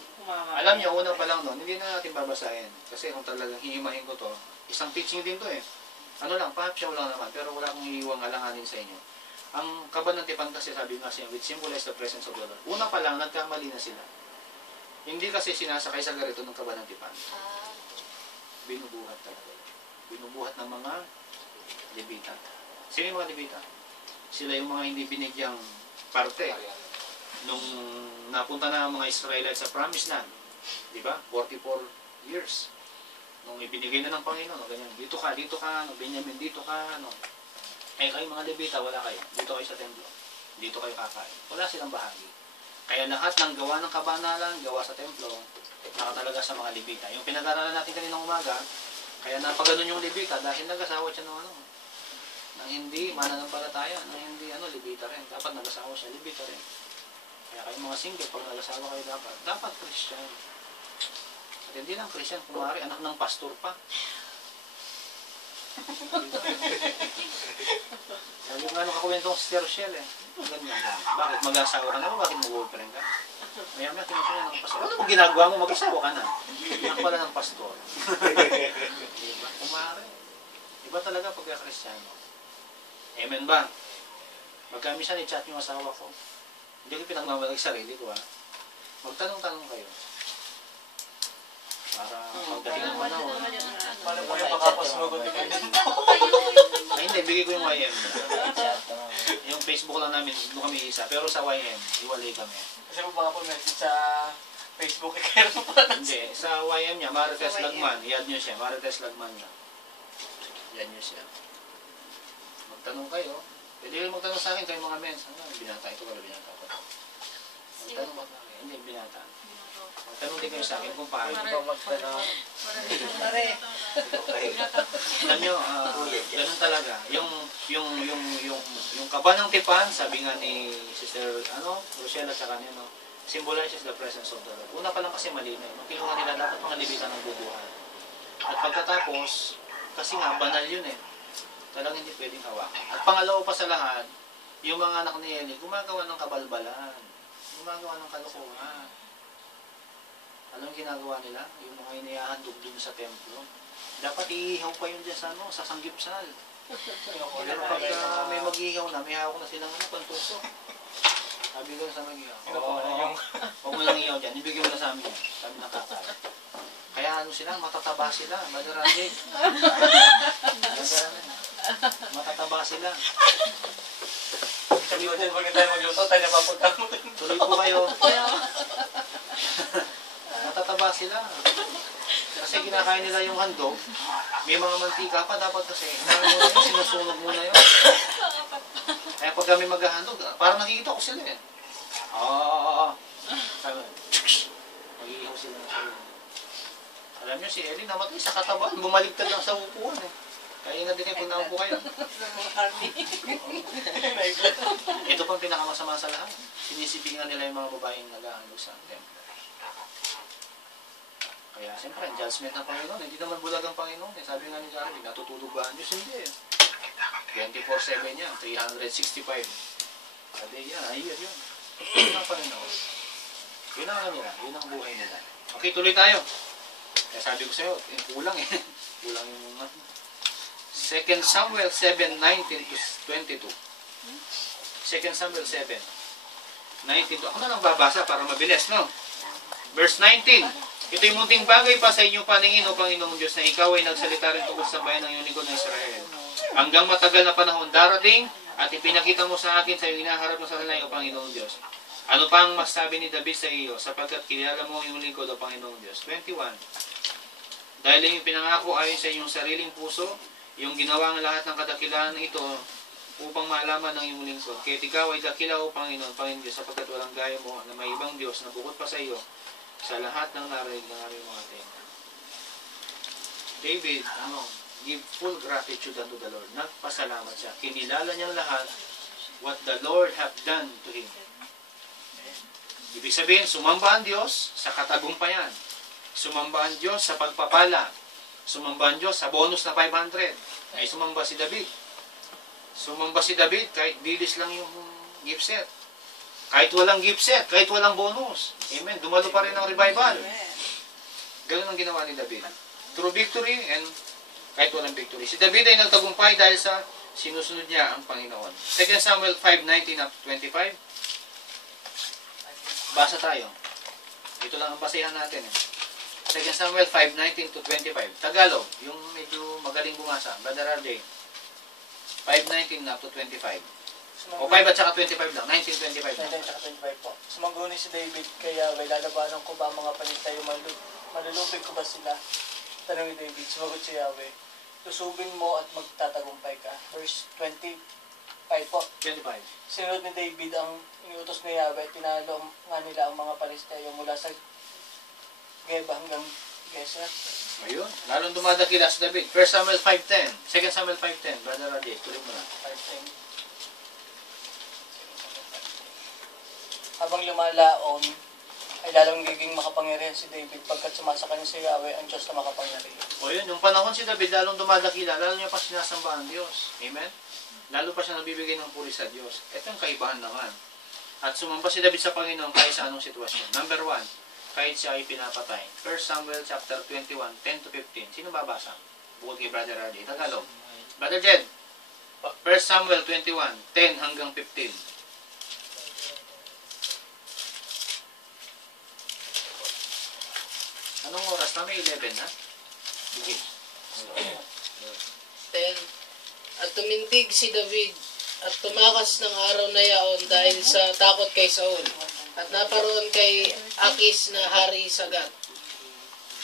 Alam niyo, una pa lang noon, hindi na natin babasahin. Kasi kung talagang hihimahin ko to, isang teaching din to eh. Ano lang, pahapsyaw lang naman, pero wala akong iiwang alanganin sa inyo. Ang kaban ng tipan kasi, sabi nga siya, which symbolize the presence of the Lord. Una pa lang, nagkamali na sila. Hindi kasi sinasakay sa garito ng kaban ng tipan. Ah, Binubuhat talaga. Binubuhat ng mga Levita. Sino yung mga Levita? Sila yung mga hindi binigyang parte nung napunta na ang mga Israelites sa Promised Land. Diba? 44 years. Nung ibinigay na ng Panginoon, ganyan, dito ka, Benjamin, dito ka, ano. Eh, kayo mga Levita, wala kayo. Dito kayo sa templo. Dito kayo kakain. Wala silang bahagi. Kaya lahat ng gawa ng kabanalan, gawa sa templo, nakatalaga sa mga Levita. Yung pinag-aralan natin kaninang umaga, kaya napaganon yung Levita dahil nag-asawa siya ng ano, nang hindi mananampalataya, nang hindi Levita rin. Dapat nag-asawa siya, Levita rin. Kaya kayo mga single, pag nag-asawa kayo dapat Christian. At hindi lang Christian, kumari, anak ng pastor pa. Sabi ko nga nung kakuwentong si Rochelle eh. Ganyan. Bakit mag-asawa ka na ba? Bakit mag-boyfriend ka? Maya-maya tinutunan ng pastor. Ano kung ginagawa mo? Mag-asawa ka na. Anak pala ng pastor. Diba? Kumari. Iba talaga pagka-Kristyano. Amen ba? Magkami siya ni-chat yung asawa ko. Hindi ko pinagmamalag sarili ko ha. Magtanong-tanong kayo. Para pagdating ng panahon. Paano po yung makapasunog? Ay hindi, bigay ko yung YM. Yung Facebook lang namin, doon kami isa. Pero sa YM, iwalay kami. Kasi po baka po message sa Facebook kaya mo pa. Hindi, sa YM niya, Marites Lagman. I-add nyo siya, Marites Lagman na. I-add nyo siya. Magtanong kayo. Pwede kayo magtanong sa akin kayo mga mens. Ano, binata ito wala binata ko. Magtanong ba sa akin? Hindi, binata. Magtanong din kayo sa akin kung paano. Alam nyo, ganun talaga. Yung kaba ng tipan, sabi nga ni Sister Rochelle at saka niya, symbolizes the presence of the Lord. Una pa lang kasi mali na. Nung kinuha nila dapat mga Levita ng bubuhan. At pagkatapos, kasi nga banal yun eh. Talagang hindi pwedeng hawakan. At pangalawa pa sa lahat, yung mga anak ni Eli, gumagawa ng kabalbalan. Gumagawa ng kalokohan. Anong ginagawa nila? Yung mga inihahandog dun sa templo. Dapat iihaw pa yun dyan sa sanggipsal. Pero pag may mag-ihaw na, may hawak na silang pantuso. Sabi ko sa mag-ihaw, huwag mo lang ihaw dyan, ibigay mo na sa amin yan. Sabi na kakay. Kaya sila, matataba sila, Madaragig. Matataba sila. Sabi ko dyan, huwag na tayo magluto, tayo na papunta mo. Tuloy po kayo. Matataba sila. Kasi kinakain nila yung handog. May mga mantika pa dapat kasi. Sinusunog muna yun. Kaya pag kami maghahandog, parang nakikita ko sila eh. Mag-iihaw sila. Alam nyo si Ellie namatay sa katawan. Bumaligtad lang sa upuan eh. Kaya ingat din kayo kung naupo kayo. Ito pang pinakamasama sa lahat. Sinisipingan nila yung mga babaeng naghahandog sa templo. Kaya siyempre, judgment ng Panginoon. Hindi naman bulag ang Panginoon. Sabi nga ni Jarvis, natutulog ba ang Diyos? Hindi eh. 24/7 yan. 365. Sabi yan, a year yun. Yun ang Panginoon. Yun ang nila. Yun ang buhay nila. Okay, tuloy tayo. Kaya sabi ko sa'yo, kulang eh. Kulang yung 2 Samuel 7:19-22. 2 Samuel 7:19. Ako na lang babasa para mabilis, no? Verse 19. Ito'y munting bagay pa sa inyong paningin, O Panginoong Diyos, na ikaw ay nagsalita rin tungkol sa bayan ng iyong lingkod na Israel. Hanggang matagal na panahon darating, at ipinakita mo sa akin sa iyong inaharap mo sa kanila, O Panginoong Diyos. Ano pang masabi ni David sa iyo, sapagkat kilala mo ang iyong lingkod, O Panginoong Diyos. 21. Dahil yung pinangako ayon sa iyong sariling puso, yung ginawa ng lahat ng kadakilaan ito, upang malaman ng iyong lingkod. Kaya't ikaw ay dakila, O Panginoon, Panginoon Diyos, sapagkat walang gaya mo na may ibang Diyos na bukod pa sa iyo sa lahat ng narinig ng aming mga tenga. David, give full gratitude unto the Lord. Nagpasalamat siya. Kinilala niyang lahat what the Lord have done to him. Ibig sabihin, sumamba ang Diyos sa katagumpayan. Sumamba ang Diyos sa pagpapala. Sumamba ang Diyos sa bonus na 500. Ay sumamba si David. Sumamba si David kahit dilis lang yung gift set. Kahit walang gift set, kahit walang bonus. Amen. Dumalo pa rin ang revival. Ganun ang ginawa ni David. Through victory and kahit walang victory. Si David ay nagtagumpay dahil sa sinusunod niya ang Panginoon. 2 Samuel 5:19 up to 25. Basa tayo. Ito lang ang basehan natin. 2 Samuel 5:19 to 25. Tagalog, yung medyo magaling bumasa. Brother RJ. 5:19 up to 25. O 5 at saka 25 lang. 19:25. 19 at 25 po. Sumaguni si David, kaya may lalabanan ko ba ang mga panitayo, malulupig ko ba sila? Tanong ni David, sumagot si Yahweh, lusubin mo at magtatagumpay ka. Verse 25 po. 25. Sinunod ni David ang iniutos ni Yahweh, tinalo nga nila ang mga Palesteo mula sa Geba hanggang Geser. Ayun. Lalong dumadakila si David. 1 Samuel 5:10. 2 Samuel 5:10. Brother Radi, tuloy mo na. 5:10. Habang lumalaon, ay lalong giging makapangyarihan si David pagkat sumasa kanya si Yahweh, ang Diyos na makapangyarihan. O yun, yung panahon si David, lalong dumadakila, lalo niya pa sinasamba ang Diyos. Amen? Lalo pa siya nabibigay ng puri sa Diyos. Ito ang kaibahan naman. At sumamba si David sa Panginoon kahit sa anong sitwasyon. Number 1, kahit siya ay pinapatay. 1 Samuel chapter 21, 10 to 15. Sino babasa? Bukod kay Brother Radi. Tagalog. Brother Jed. 1 Samuel 21, 10 hanggang 15. Anong oras na? May 11 na? Sige. 10. At tumindig si David at tumakas ng araw na yaon dahil sa takot kay Saul. At naparoon kay Akis na hari sa Gat.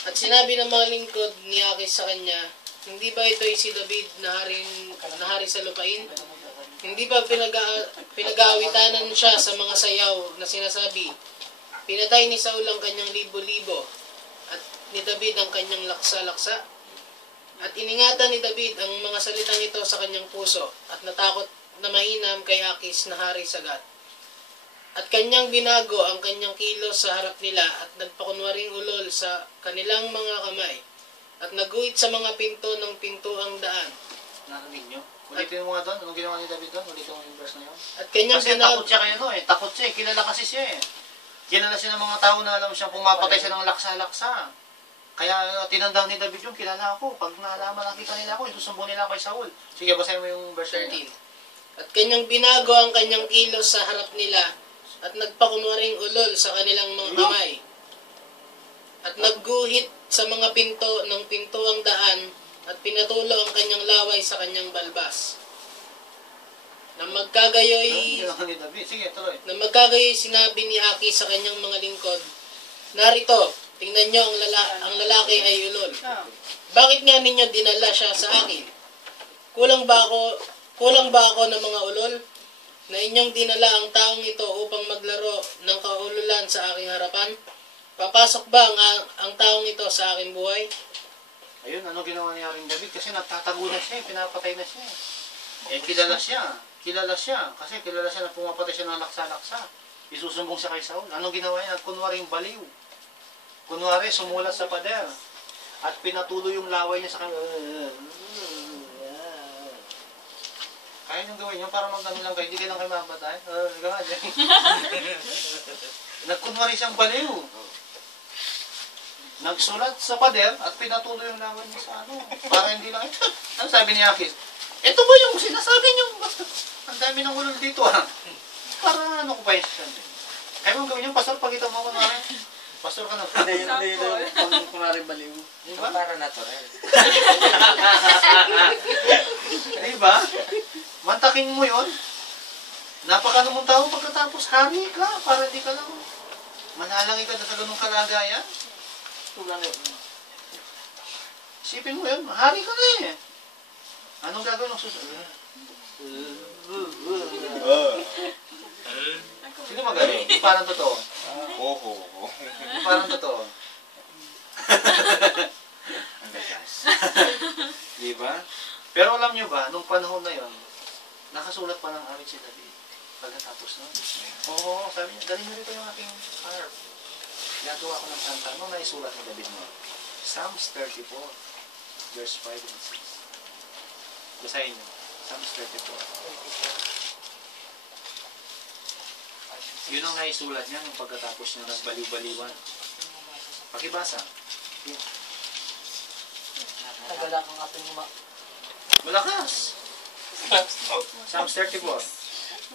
At sinabi ng mga lingkod ni Akis sa kanya, hindi ba ito'y si David na hari sa lupain? Hindi ba pinag-aawitanan siya sa mga sayaw na sinasabi, pinatay ni Saul ang kanyang libo-libo at ni David ang kanyang laksa-laksa? At iningatan ni David ang mga salitang ito sa kanyang puso at natakot na mahinam kay Akis na hari sa Gat. At kanyang binago ang kanyang kilos sa harap nila at nagpakunwaring ulol sa kanilang mga kamay at naguhit sa mga pinto ng pintuang daan. Narinig nyo? Ulitin mo nga doon. Anong ginawa ni David doon? Ulitin mo yung verse na yun. At kanyang Kasi takot siya kayo eh. Takot siya eh. Kilala kasi siya eh. Kilala siya ng mga tao na alam siyang pumapatay siya ng laksa-laksa. Kaya tinandang ni David yung kilala ako. Pag naalaman nakita nila ako, isusumbong nila kay Saul. Sige, basahin mo yung verse 13. At kanyang binago ang kanyang kilos sa harap nila at nagpakunwaring ulol sa kanilang mga kamay. At nagguhit sa mga pinto ng pintuang daan at pinatulo ang kanyang laway sa kanyang balbas. Na magkagayoy Sige, tuloy. na magkagayoy sinabi ni Aki sa kanyang mga lingkod, narito, tingnan nyo ang lalaki ay ulol. Bakit nga ninyo dinala siya sa akin? Kulang ba ako ng mga ulol? Na inyong dinala ang taong ito upang maglaro ng kaululan sa aking harapan? Papasok ba ang taong ito sa aking buhay? Ayun, ano ginawa ni Haring David? Kasi natatago na siya, pinapatay na siya. Eh, kilala siya. Kilala siya. Kasi kilala siya na pumapatay siya ng laksa-laksa. Isusumbong siya kay Saul. Anong ginawa niya? Kunwaring baliw. Kunwari, sumulat sa pader. At pinatuloy yung laway niya sa kanya. Kaya niyong gawin yun para mag-ano lang kayo. Hindi kayo lang kayo mapatay. Nagkunwari siyang baliw. Nagsulat sa pader at pinatuloy yung laway niya sa ano. Para hindi lang ito. Ano sabi ni Akis? Ito ba yung sinasabi niyo? Ang dami ng ulol dito ha. Para ano ko pa yun? Kaya mong gawin yung pastor pag ito mo kunwari. Pastor ka na. Hindi yung kunwari baliw. Diba? Para natural. Diba? Mantakin mo yun. Napakano mong tao pagkatapos hari ka. Para di ka lang manalangin ka na sa ganung kalagayan. Isipin mo yun. Hari ka na eh. Anong gagawin ng susunod? Sino magaling? Yung parang totoo. Yung parang totoo. Ang gagas. Di ba? Pero alam nyo ba, nung panahon na yon, nakasulat pa ng awit si David. Pagkatapos nun. Oo, sabi niya, dali nyo rito yung aking harp. Ginagawa ko ng kanta. Ano naisulat ni David mo? Psalms 34, verse 5 and 6. Basahin nyo. Psalms 34. Yun ang naisulat niya nung pagkatapos niya nagbaliw-baliwan. Pakibasa. Yeah. Nagalak ang ating Malakas! Psalms 34.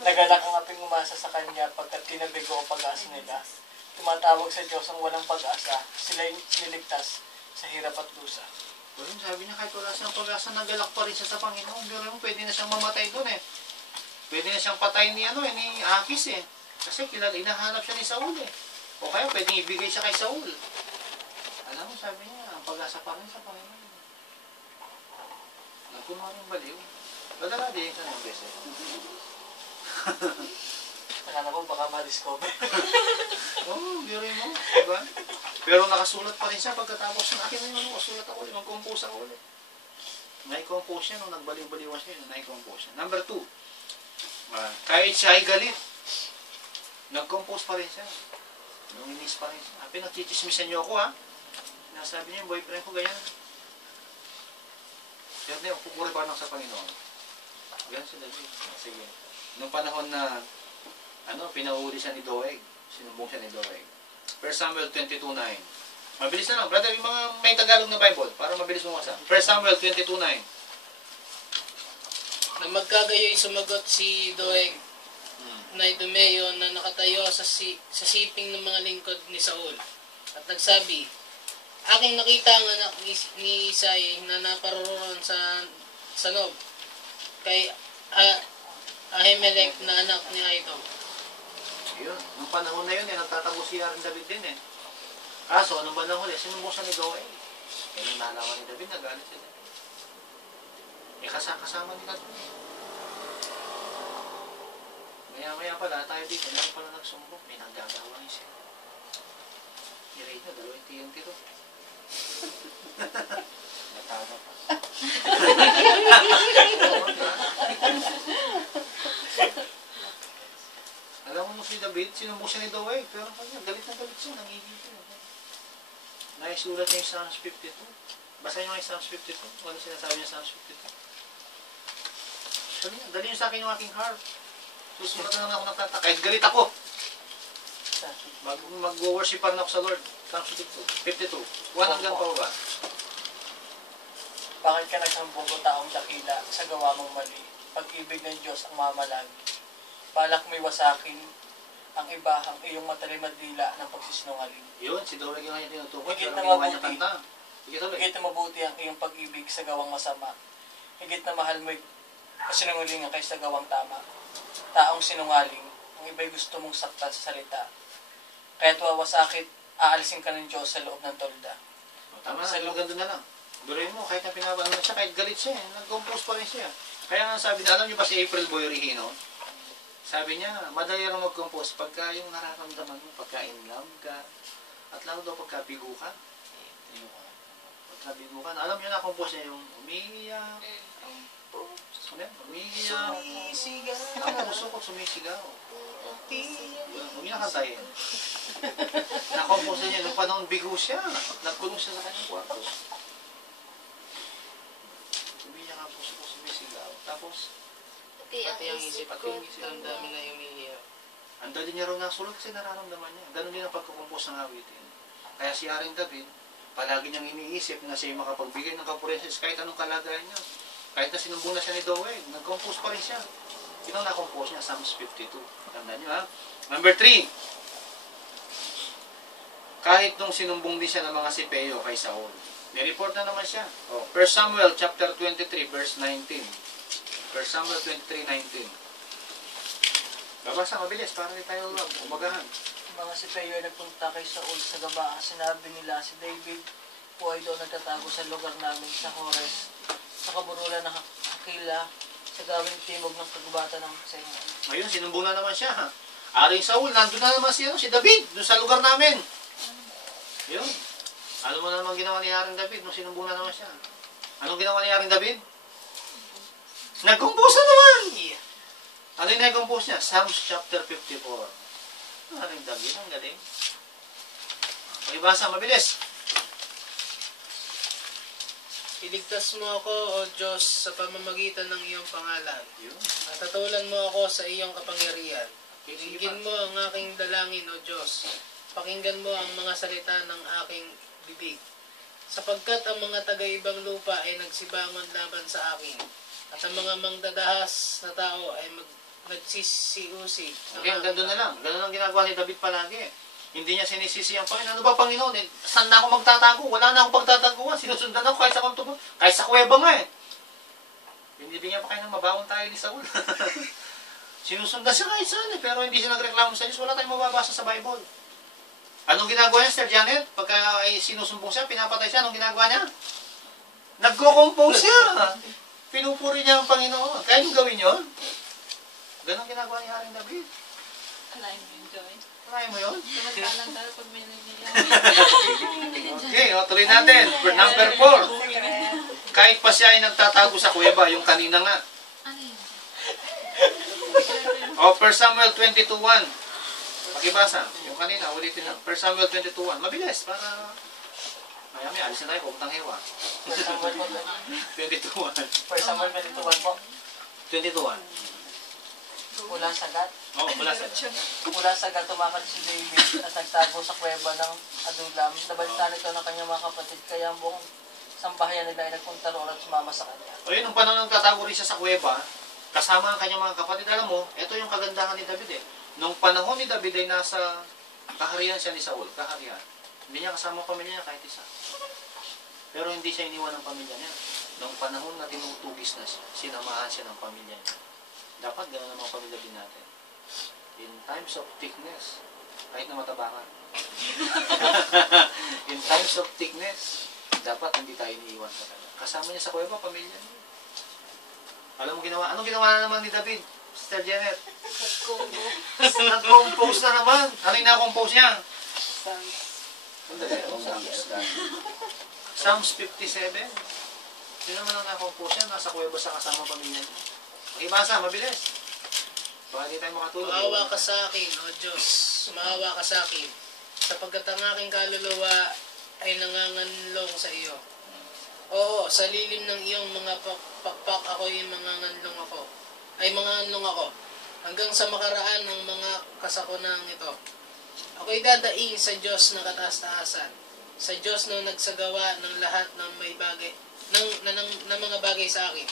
Nagalak ang ating umasa sa Kanya pagkat tinabigo ang pag-asa nila. Tumatawag sa Diyos ang walang pag-asa. Sila'y niligtas sa hirap at dusa. O yun, sabi niya kahit wala siyang pag-asa, nagalak pa rin siya sa Panginoon. Pero yun, pwede na siyang mamatay doon eh. Pwede na siyang patay ni Akis eh. Kasi hinahanap siya ni Saul eh. O kaya pwedeng ibigay siya kay Saul. Alam mo, sabi niya, ang pag-asa pa rin sa Panginoon. Nagkunwaring baliw. Badala din siya ng beses. Nakala ko baka ma-discover. Oo, birin mo. Diba? Pero nakasulat pa rin siya pagkatapos ng akin na yun. Nakasulat ako ulit. Mag-compose ako ulit. Nai-compose siya nung nagbaliw-baliwan siya. Nai-compose siya. Number 2. Kahit siya ay galit, nag-compose pa rin siya. Nanginis pa rin siya. Pinagchichismisan niyo ako ha. Nasabi niya yung boyfriend ko ganyan. Kaya na yung pupuri pa sa Panginoon. Ganyan siya David. Sige. Nung panahon na pinahuli siya ni Doeg. Sinumbong siya ni Doeg. 1 Samuel 22:9. Mabilis na lang. Brother, yung mga may Tagalog na Bible para mabilis mo masa. 1 Samuel 22:9. Na magkagayoy sumagot si Doeg na Idumeyo na nakatayo sa siping ng mga lingkod ni Saul. At nagsabi, aking nakita ang anak ni Isai na naparoroon sa Nob kay Ahimelech na anak ni Ahitub. Yun. Nung panahon na yun, nagtatago siya rin David din eh. Kaso, nung panahon sinumbong siya ni Doeg. Eh, nung nalaman ni David, nagalit siya. Eh, kasama nila doon. Maya-maya pala, tayo dito, meron pala nagsumbong. May naggagawa niya siya. I-rate na, 2 TNT to. Natama pa. Alam mo si David, sinumbong siya ni Doeg. Pero kanya, galit na galit siya, nangigil siya. Naisulat niya yung Psalms 52. Basahin niyo yung Psalms 52. Ano sinasabi niya Psalms 52? Sabi niya, dali niyo sa akin yung aking heart. Susulat na lang ako ng kanta. Kahit galit ako. Mag-worship pa rin ako sa Lord. Psalms 52. 1 hanggang pababa. Bakit ka nagsambong o taong dakila sa gawa mong mali? Pag-ibig ng Diyos ang mamalagi. Balak mo'y wasakin ang iba ang iyong matalimadila ng pagsisinungaling. Yun, si Doeg yung kanya tinutukoy. Higit Pero na ginawa niya mabuti. kanta. Higit na mabuti ang iyong pag-ibig sa gawang masama. Higit na mahal mo'y kasinungalingan kaysa gawang tama. Taong sinungaling, ang iba'y gusto mong saktan sa salita. Kaya't wawasakit, aalisin ka ng Diyos sa loob ng tolda. Tama na, yung ganda na lang. Durin mo, kahit na pinabano na siya, kahit galit siya, nag-compose pa rin siya. Kaya nga sabi na, alam niyo ba si April Boy Regino? Sabi niya, madali lang mag-compose pagka yung nararamdaman mo, pagka in love ka, at lalo daw pagka bigo ka. Pagka bigo ka, alam niyo na, compose niya yung umiiyak, umiiyak, ang puso ko sumisigaw. Huwag niyo nakantayin. Na-compose niya, nung panahon bigo siya, nagkulong siya sa kanyang kwarto. Umiiyak ang puso ko sumisigaw. Tapos, Pati ang isip ko, Ang dami na umiiyak. ang dali niya raw nasulat kasi nararamdaman niya. Ganon din ang pagkukumpos ng awitin. Kaya si Haring David, palagi niyang iniisip na siya makapagbigay ng kapurensis kahit anong kalagayan niya. Kahit na sinumbong na siya ni Doeg, nag-compose pa rin siya. Yun ang na-compose niya, Psalms 52. Tandaan niyo ha. Number 3. Kahit nung sinumbong din siya ng mga sipeyo kay Saul, nireport na naman siya. 1 Samuel chapter 23 verse 19. 1 Samuel 23:19. Babasa mabilis para hindi tayo umagahan. Mga sipeyo ay nagpunta kay Saul sa Gabaa. Sinabi nila si David po ay doon nagtatago sa lugar namin sa Hores, sa kaburulan ng Hakila, sa gawing timog ng kagubatan ng Senyor. Ngayon, sinumbong na naman siya. Ha? Aring Saul, nandun na naman si David, doon sa lugar namin. Yun. Alam mo na naman ginawa ni Haring David nung sinumbong na naman siya. Anong ginawa ni Haring David? Nag-compose na naman! Ano yung nag-compose niya? Psalms chapter 54. Haring David, ang galing. Pakibasa, mabilis. Iligtas mo ako, O Diyos, sa pamamagitan ng iyong pangalan. Yun. At tatulan mo ako sa iyong kapangyarihan. Sige Dinggin mo ang aking dalangin, O Diyos. Pakinggan mo ang mga salita ng aking bibig. Sapagkat ang mga taga-ibang lupa ay nagsibangon laban sa akin. At ang mga mangdadahas na tao ay nagsisiusi. Okay, hanggang doon na lang. Ganun ang ginagawa ni David palagi. Hindi niya sinisisi ang Panginoon. Ano ba, Panginoon? Saan na ako magtatago? Wala na akong pagtataguan. Sinusundan ako kahit sa kanto. Kahit sa kuweba nga eh. Binibigyan pa kayo ng mabawang tayo ni Saul. Sinusundan siya kahit saan eh. Pero hindi siya nagreklamo sa Diyos. Wala tayong mababasa sa Bible. Anong ginagawa niya, Sir Janet? Pagka ay sinusumbong siya, pinapatay siya, anong ginagawa niya? Nagko-compose siya. Pinupuri niya ang Panginoon. Kaya yung gawin yun. Ganon ginagawa ni Haring David. Alain mo yung joy. Try mo yun? Samantalang tayo pag may nangyayari. Okay, tuloy natin. Number 4. Kahit pa siya ay nagtatago sa kuweba, yung kanina nga. Ano yun? 1 Samuel 22:1. Pakibasa. Yung kanina, ulitin na. 1 Samuel 22:1. Mabilis, para... Mayami, alis na tayo, pupuntang hewa. 22:1. First Samuel 22:1 po. 22:1. Mula sagad. Oo, mula sa... Mula sagad tumakas si David at nagtago sa kuweba ng Adulam. Nabalita nito ng kanyang mga kapatid, kaya ang buong sambahayan nila ay nagpunta roon at sumama sa kanya. O yun, nung panahon ng tatago rin siya sa kuweba, kasama ang kanyang mga kapatid, alam mo, ito yung kagandahan ni David eh. Nung panahon ni David ay nasa kaharian siya ni Saul, kaharian. Hindi niya kasama ang pamilya niya kahit isa. Pero hindi siya iniwan ng pamilya niya. Nung panahon na tinutugis na siya, sinamahan siya ng pamilya niya. Dapat gano'n ang mga pamilya din natin. In times of thickness, kahit na mataba ka. In times of thickness, dapat hindi tayo iniiwan talaga. Kasama niya sa kuweba, pamilya niya. Alam mo ginawa? Anong ginawa na naman ni David? Sister Janet? Nag-compose na naman. Ano yung na-compose niya? Psalms 57. Sino naman ang na-compose niya? Nasa kuweba sa kasama pamilya niya. Ibasa, mabilis. Baka hindi tayo makatulog. Maawa ka sa akin, O Diyos. Maawa ka sa akin. Sapagkat ang aking kaluluwa ay nanganganlong sa iyo. Oo, sa lilim ng iyong mga pakpak ako'y manganganlong ako. Ay manganlong ako. Hanggang sa makaraan ng mga kasakunang ito. Ako'y dadaing sa Diyos na kataas-taasan. Sa Diyos na nagsagawa ng lahat ng may bagay, ng mga bagay sa akin.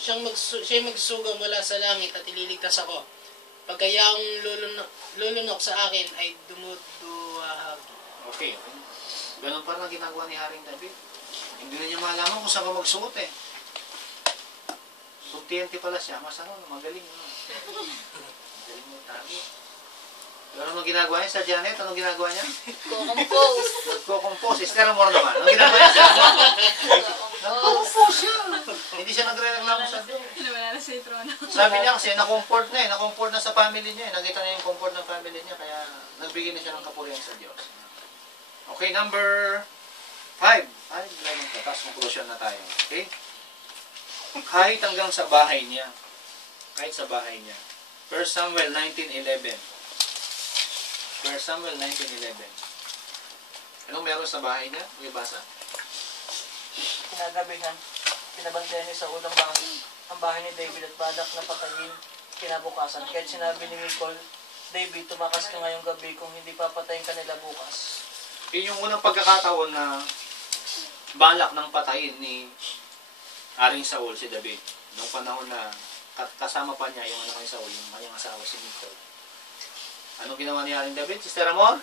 Siya'y magsuga mula sa langit at ililigtas ako. Pagkayaong lulunok sa akin ay dumuduwag. Okay. Ganun parang ang ginagawa ni Haring David. Hindi na niya malaman kung saan ka magsuot eh. Kung TNT pala siya, mas ano, magaling. Magaling mo tayo. Pero anong ginagawa niya sa Janet? Anong ginagawa niya? Compose. Nagko-compose. Esther Amor naman. Anong ginagawa niya sa nagko-compose siya. Hindi siya nagre-reklamo sa Diyos. Wala na sa trono. Sabi niya kasi, na-comfort na eh. Na-comfort na sa family niya eh. Nakita niya yung comfort ng family niya. Kaya nagbigay na siya ng kapurihan sa Diyos. Okay, number 5. Tapos conclusion na tayo. Okay? Kahit hanggang sa bahay niya. Kahit sa bahay niya. 1 Samuel 19:11. 1 Samuel 19:11. Anong meron sa bahay niya? Ibasa? Kinagabihan, pinabantayan ni Saul ang bahay ni David at balak na patayin kinabukasan. Kahit sinabi ni Michal, David, tumakas ka ngayong gabi kung hindi papatayin ka nila bukas. Yun yung unang pagkakataon na balak ng patayin ni Haring Saul si David. Noong panahon na kasama pa niya yung anak ni Saul, yung kanyang asawa si Michal. Anong ginawa ni Haring David? Sister Amor?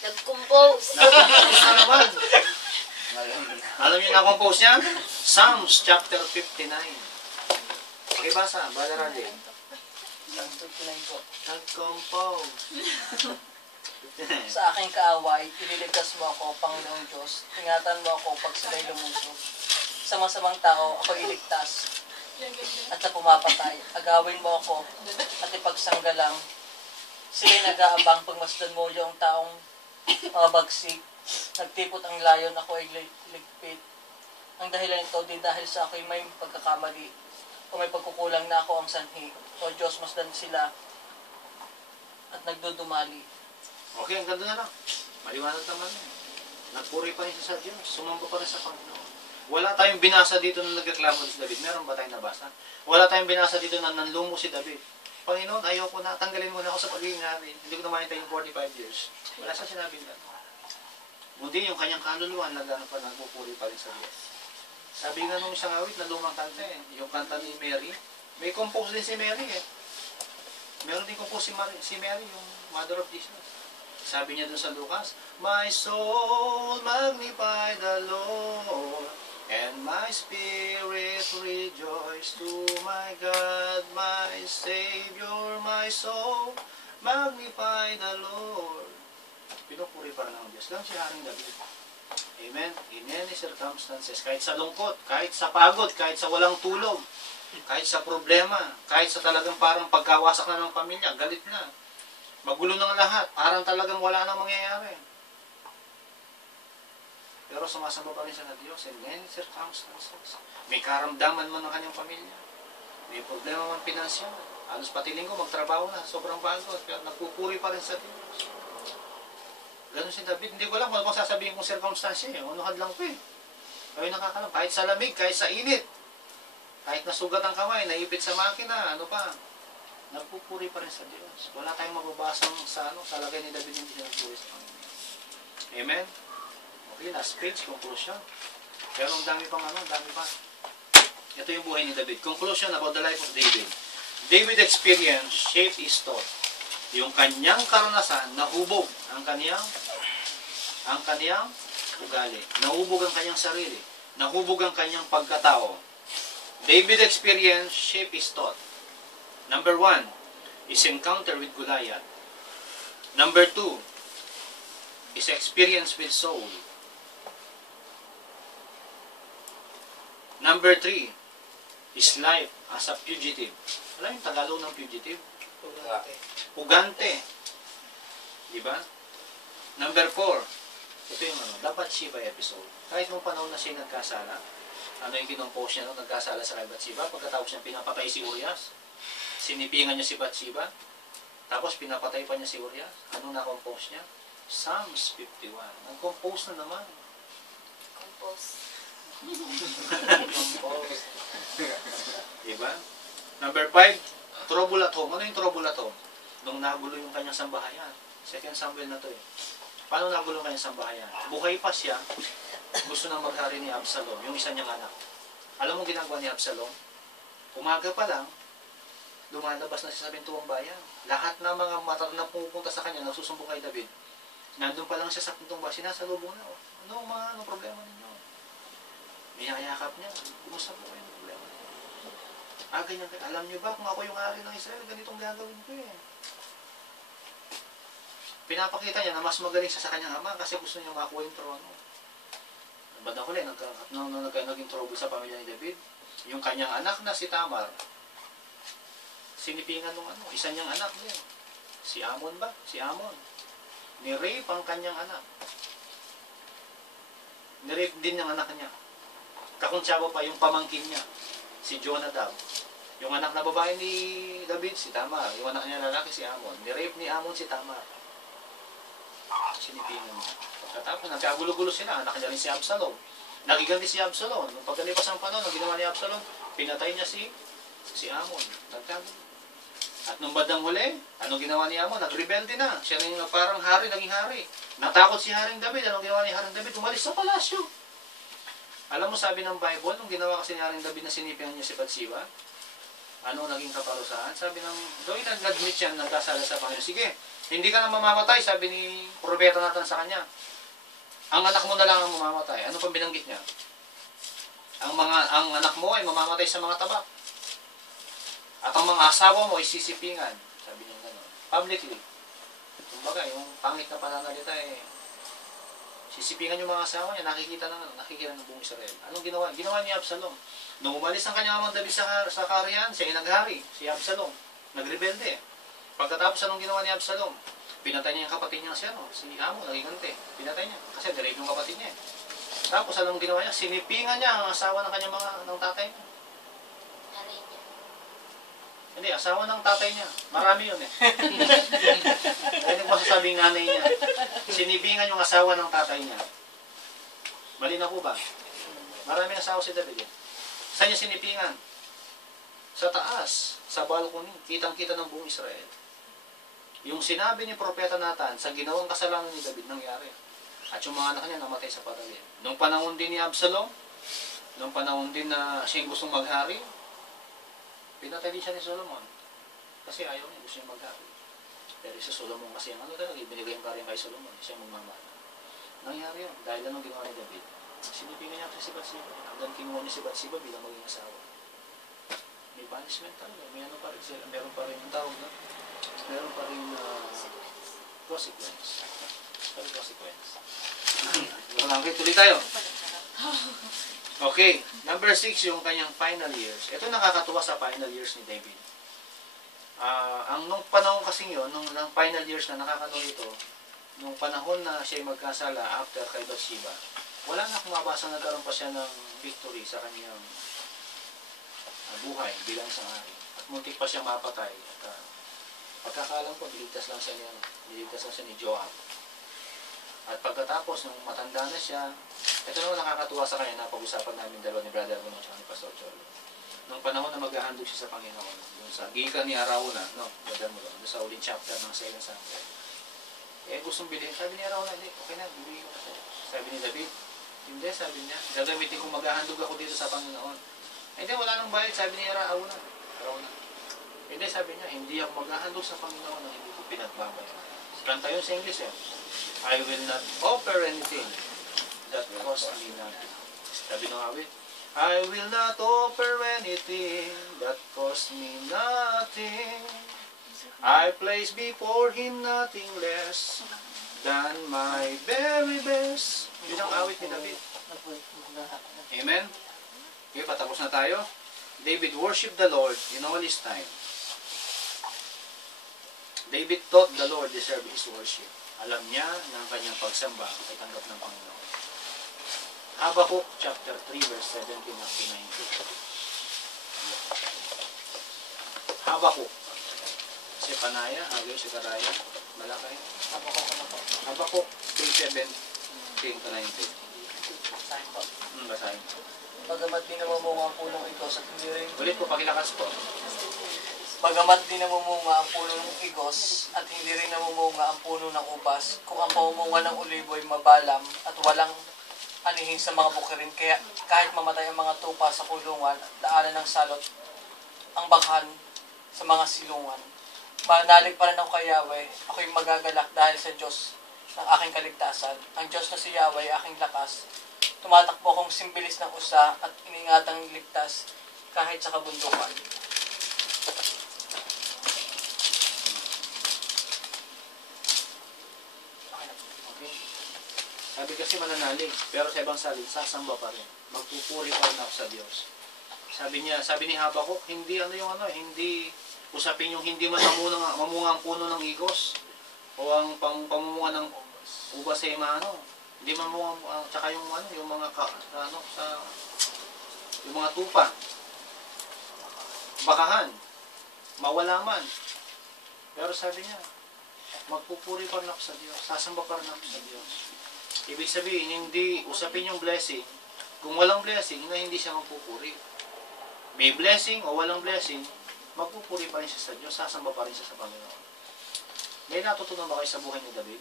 Nag-compose. Nag-compose na naman. Alam niyo na compose niya? Psalms chapter 59. Pakibasa, Brother Randy. Nag-compose. Sa aking kaaway, ililigtas mo ako, Panginoong Diyos. Ingatan mo ako pag sila'y lumusog. Sa masamang tao, ako iligtas. at sa pumapatay. Agawin mo ako at ipagsanggalang. Sila'y nag-aabang pagmasdan mo yung taong mga bagsik. Nagtipot ang layon, ako ay ligpit. Ang dahilan nito, di dahil sa ako'y may pagkakamali o may pagkukulang na ako ang sanhi. O Diyos, masdan sila at nagdudumali. Okay, ang ganda na lang. Maliwanag naman eh. Nagpuri pa rin siya sa Diyos. Sumamba pa rin sa Panginoon. Wala tayong binasa dito na nagreklamo si David. Meron ba tayong nabasa? Wala tayong binasa dito na nanlumo si David. Panginoon, ayoko na. Tanggalin mo na ako sa pagiging hari. Hindi ko na mahintay yung 45 years. Wala siya sinabing gano'n. Kundi yung kanyang kaluluwa, nagpupuri pa rin sa Diyos. Sabi nga nung isang awit na lumang kanta eh. Yung kanta ni Mary. May compose din si Mary eh. Meron din compose si Mary, yung Mother of Jesus. Sabi niya dun sa Lucas, my soul magnify the Lord, and my spirit rejoice to my God, my Savior, my soul magnify the Lord. Pinupuri pa rin ng Diyos. Lang si Haring David. Amen? In any circumstances, kahit sa lungkot, kahit sa pagod, kahit sa walang tulog, kahit sa problema, kahit sa talagang parang pagkawasak na ng pamilya, galit na, magulo ng lahat, parang talagang wala nang mangyayari. Pero sumasamba pa rin siya na Diyos in any circumstances. May karamdaman man ng kanyang pamilya. May problema man pinansyal. Alos pati linggo, magtrabaho na, sobrang pagod, pero nagpupuri pa rin sa Diyos. Ganun si David. Hindi ko alam kung sasabihin kong circumstance eh. Unuhad lang ko eh. Kayo nakakalam. Kahit sa lamig, kahit sa init. Kahit nasugat ang kamay, naipit sa makina, ano pa. Nagpupuri pa rin sa Diyos. Wala tayong mababasang sa lagay ni David, hindi siya nagpuri sa Panginoon. Amen? Okay, last page, conclusion. Pero ang dami pang ang dami pa. Ito yung buhay ni David. Conclusion about the life of David. David experience shaped his thought. Yung kanyang karanasan, nahubog ang kanyang ugali. Nahubog ang kanyang sarili. Nahubog ang kanyang pagkatao. David experience shape his thought. Number 1, his encounter with Goliath. Number 2, his experience with Saul. Number 3, his life as a fugitive. Alam yung Tagalog ng fugitive? Pugante. Diba? Number 4, ito yung the Bathsheba episode. Kahit nung panahon na siya nagkasala, ano yung kinompose niya nung nagkasala sa kay Bathsheba, pagkatapos niya pinapatay si Urias, sinipingan niya si Bathsheba, tapos pinapatay pa niya si Urias. Anong na-compose niya? Psalms 51. Nag-compose na naman. Compose. Compose. Diba? Number 5, trouble at home. Ano yung trouble at home? Nung nagulo yung kanyang sambahayan. 2 Samuel na to eh. Paano nagulo yung kanyang sambahayan? Buhay pa siya, gusto nang maghari ni Absalom, yung isa niyang anak. Alam mo ginagawa ni Absalom? Umaga pa lang, lumalabas na siya sa bintuang bayan. Lahat ng mga mata na pupunta sa kanya, nagsusumbong kay David. Nandun pa lang siya sa bintuang bayan, sinasalubong na. Anong problema ninyo? Niyayakap niya. Kumusta po kayo ng problema? Ganyan kayo. Alam niyo ba kung ako yung ari ng Israel, ganitong gagawin ko eh. Pinapakita niya na mas magaling siya sa kanyang ama kasi gusto niya makuha yung trono. Bandang huli, naging trouble sa pamilya ni David. Yung kanyang anak na si Tamar, sinipingan nung isa niyang anak niya. Si Amon ba? Si Amon. Ni-rape ang kanyang anak. Ni-rape din yung anak niya. Kakuntsaba pa yung pamangkin niya, si Jonadab. Yung anak na babae ni David, si Tamar. Yung anak niya lalaki, si Amon. Ni-rape ni Amon si Tamar. Sinipingan niya. Pagkatapos, nagkagulo-gulo sila. Anak niya rin si Absalom. Nagiganti si Absalom. Nung pagkalipas ang panahon, ang ginawa ni Absalom, pinatay niya si Amon. Nagkagulo. At nung bandang huli, anong ginawa ni Amon? Nagrebelde na. Siya rin parang hari, naging hari. Natakot si Haring David. Anong ginawa ni Haring David? Umalis sa palasyo. Alam mo, sabi ng Bible, nung ginawa kasi ni Haring David na sinipingan niya si Bathsheba, ano naging kaparusahan? Sabi ng, doon nag-admit siya, nagkasala sa Panginoon. Sige, hindi ka na mamamatay, sabi ni propeta natin sa kanya. Ang anak mo na lang ang mamamatay. Ano pang binanggit niya? Ang anak mo ay mamamatay sa mga tabak. At ang mga asawa mo ay sisipingan. Sabi niya gano'n. Publicly. Kumbaga, yung pangit na pananalita Sisipingan yung mga asawa niya, nakikita ng buong Israel. Anong ginawa? Ginawa ni Absalom. Nung umalis ang kanyang amang David sa kaharian, siya ay naghari, si Absalom. Nagrebelde. Pagkatapos anong ginawa ni Absalom? Pinatay niya yung kapatid niya si Amo, naging ganti. Pinatay niya. Kasi direct yung kapatid niya. Tapos anong ginawa niya? Sinipingan niya ang asawa ng kanyang ng tatay niya. Nanay niya. Hindi, asawa ng tatay niya. Marami yun eh. Ano masasabing nanay niya? Sinibingan yung asawa ng tatay niya. Mali na po ba? Maraming asawa si David eh. Saan niya sinipingan? Sa taas, sa balcony, kitang-kita ng buong Israel. Yung sinabi ni Propeta Nathan sa ginawang kasalanan ni David nangyari. At yung mga anak niya namatay sa patalim. Nung panahon din ni Absalom, nung panahon din na siya gustong maghari, pinatay din siya ni Solomon. Kasi ayaw niya, gusto niya maghari. Pero si Solomon kasi ang talaga, binigay yung karyang kay Solomon, siya magmamana. Nangyari yun, dahil lang ginawa ni David. Sinipingan niya si Bathsheba, hanggang kinuha niya si Bathsheba bilang maging asawa. May punishment talaga, may ano pa rin sila, meron pa rin yung tawag na, meron pa rin consequence. Consequence. Okay, tuloy tayo. Okay, number 6, yung kanyang final years. Ito nakakatuwa sa final years ni David. Ang nung panahon kasing yun, nung final years na nakakatuwa ito, nung panahon na siya magkasala after kay Bathsheba, wala na akong mabasa nagkaroon pa siya ng victory sa kanyang buhay bilang isang hari. At muntik pa siya mapatay. At pagkakalam ko, niligtas lang siya ni Joab. At pagkatapos, nung matanda na siya, ito naman nakakatuwa sa kanya, napag-usapan namin dalawa ni Brother Bono at ni Pastor Cholo. Nung panahon na maghahandog siya sa Panginoon, yung sa Gika ni Arauna, Brother Bono, doon sa uling chapter ng 7 Samuel. Gustong bilhin. Sabi ni Arauna, hindi, okay na, bilhin ko kasi. Sabi ni David, hindi, sabi niya, gagamitin kong maghahandog ako dito sa Panginoon. Hindi, wala nang bayad, sabi ni Arauna. Hindi, sabi niya, hindi ako maghahandog sa Panginoon na hindi ko pinagbabayaran. Kanta yun sa English eh. I will not offer anything that cost me nothing. Sabi ng awit, I will not offer anything that cost me nothing. I place before Him nothing less than my very best. Yun ang awit ni David. Amen? Okay, patapos na tayo. David worshiped the Lord in all his time. David thought the Lord deserved his worship. Alam niya na ang kanyang pagsamba ay tanggap ng Panginoon. Habakkuk chapter 3 verse 17 up to 19. Habakkuk. Si Panaya, Hagyo, si Karaya, Malakay. Habakkuk 3:17 to 19. Basahin. Bagamat di namumunga ang punong igos at hindi rin... Ulit po, pakilakas po. Bagamat di namumunga ang puno ng igos at hindi rin namumunga ang puno ng ubas, kung ang pamumunga ng ulibo ay mabalam at walang anihin sa mga bukirin, kaya kahit mamatay ang mga tupa sa kulungan at daanan ng salot ang bakhan sa mga silungan. Manalig pa rin ako kay Yahweh, ako'y magagalak dahil sa Diyos ng aking kaligtasan. Ang Diyos na si Yahweh ay aking lakas. Tumatakbo akong simbilis ng usa at iningatang ligtas kahit sa kabundukan. Sabi kasi mananalig, pero sa ibang salit, sasamba pa rin. Magpupuri pa rin ako sa Diyos. Sabi ni Habakkuk, hindi hindi usapin yung hindi man mamunga ang puno ng igos o ang pamumunga ng ubas sa hindi mamunga, tsaka yung mga yung mga tupa, bakahan, mawala man. Pero sabi niya, magpupuri pa rin ako sa Diyos, sasamba pa rin ako sa Diyos. Ibig sabihin, hindi usapin yung blessing. Kung walang blessing, na hindi siya magpupuri. May blessing o walang blessing, magpupuri pa rin siya sa Diyos, sasamba pa rin siya sa Panginoon. May natutunan ba kayo sa buhay ni David?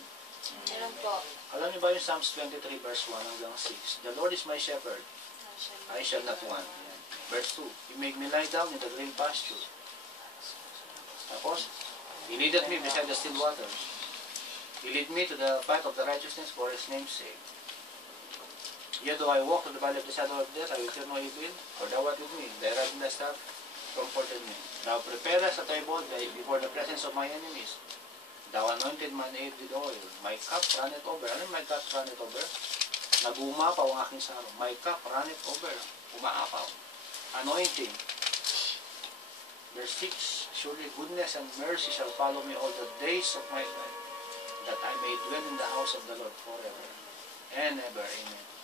Meron po. Alam niyo ba yung Psalms 23 verse 1 hanggang 6? The Lord is my shepherd, I shall not want. Verse 2, He make me lie down in the green pasture. Tapos, He leadeth me beside the still waters. He lead me to the path of the righteousness for His name's sake. Yet though I walk to the valley of the shadow of death, I will fear no evil, for thou art with me. Thy rod and thy staff comforted me. Thou preparest a table before the presence of my enemies. Thou anointed my head with oil. My cup runneth over. Ano yung my cup runneth over? Nag-uumapaw ang aking sarong. My cup runneth over. Umaapaw. Anointing. Verse 6. Surely goodness and mercy shall follow me all the days of my life, that I may dwell in the house of the Lord forever and ever. Amen.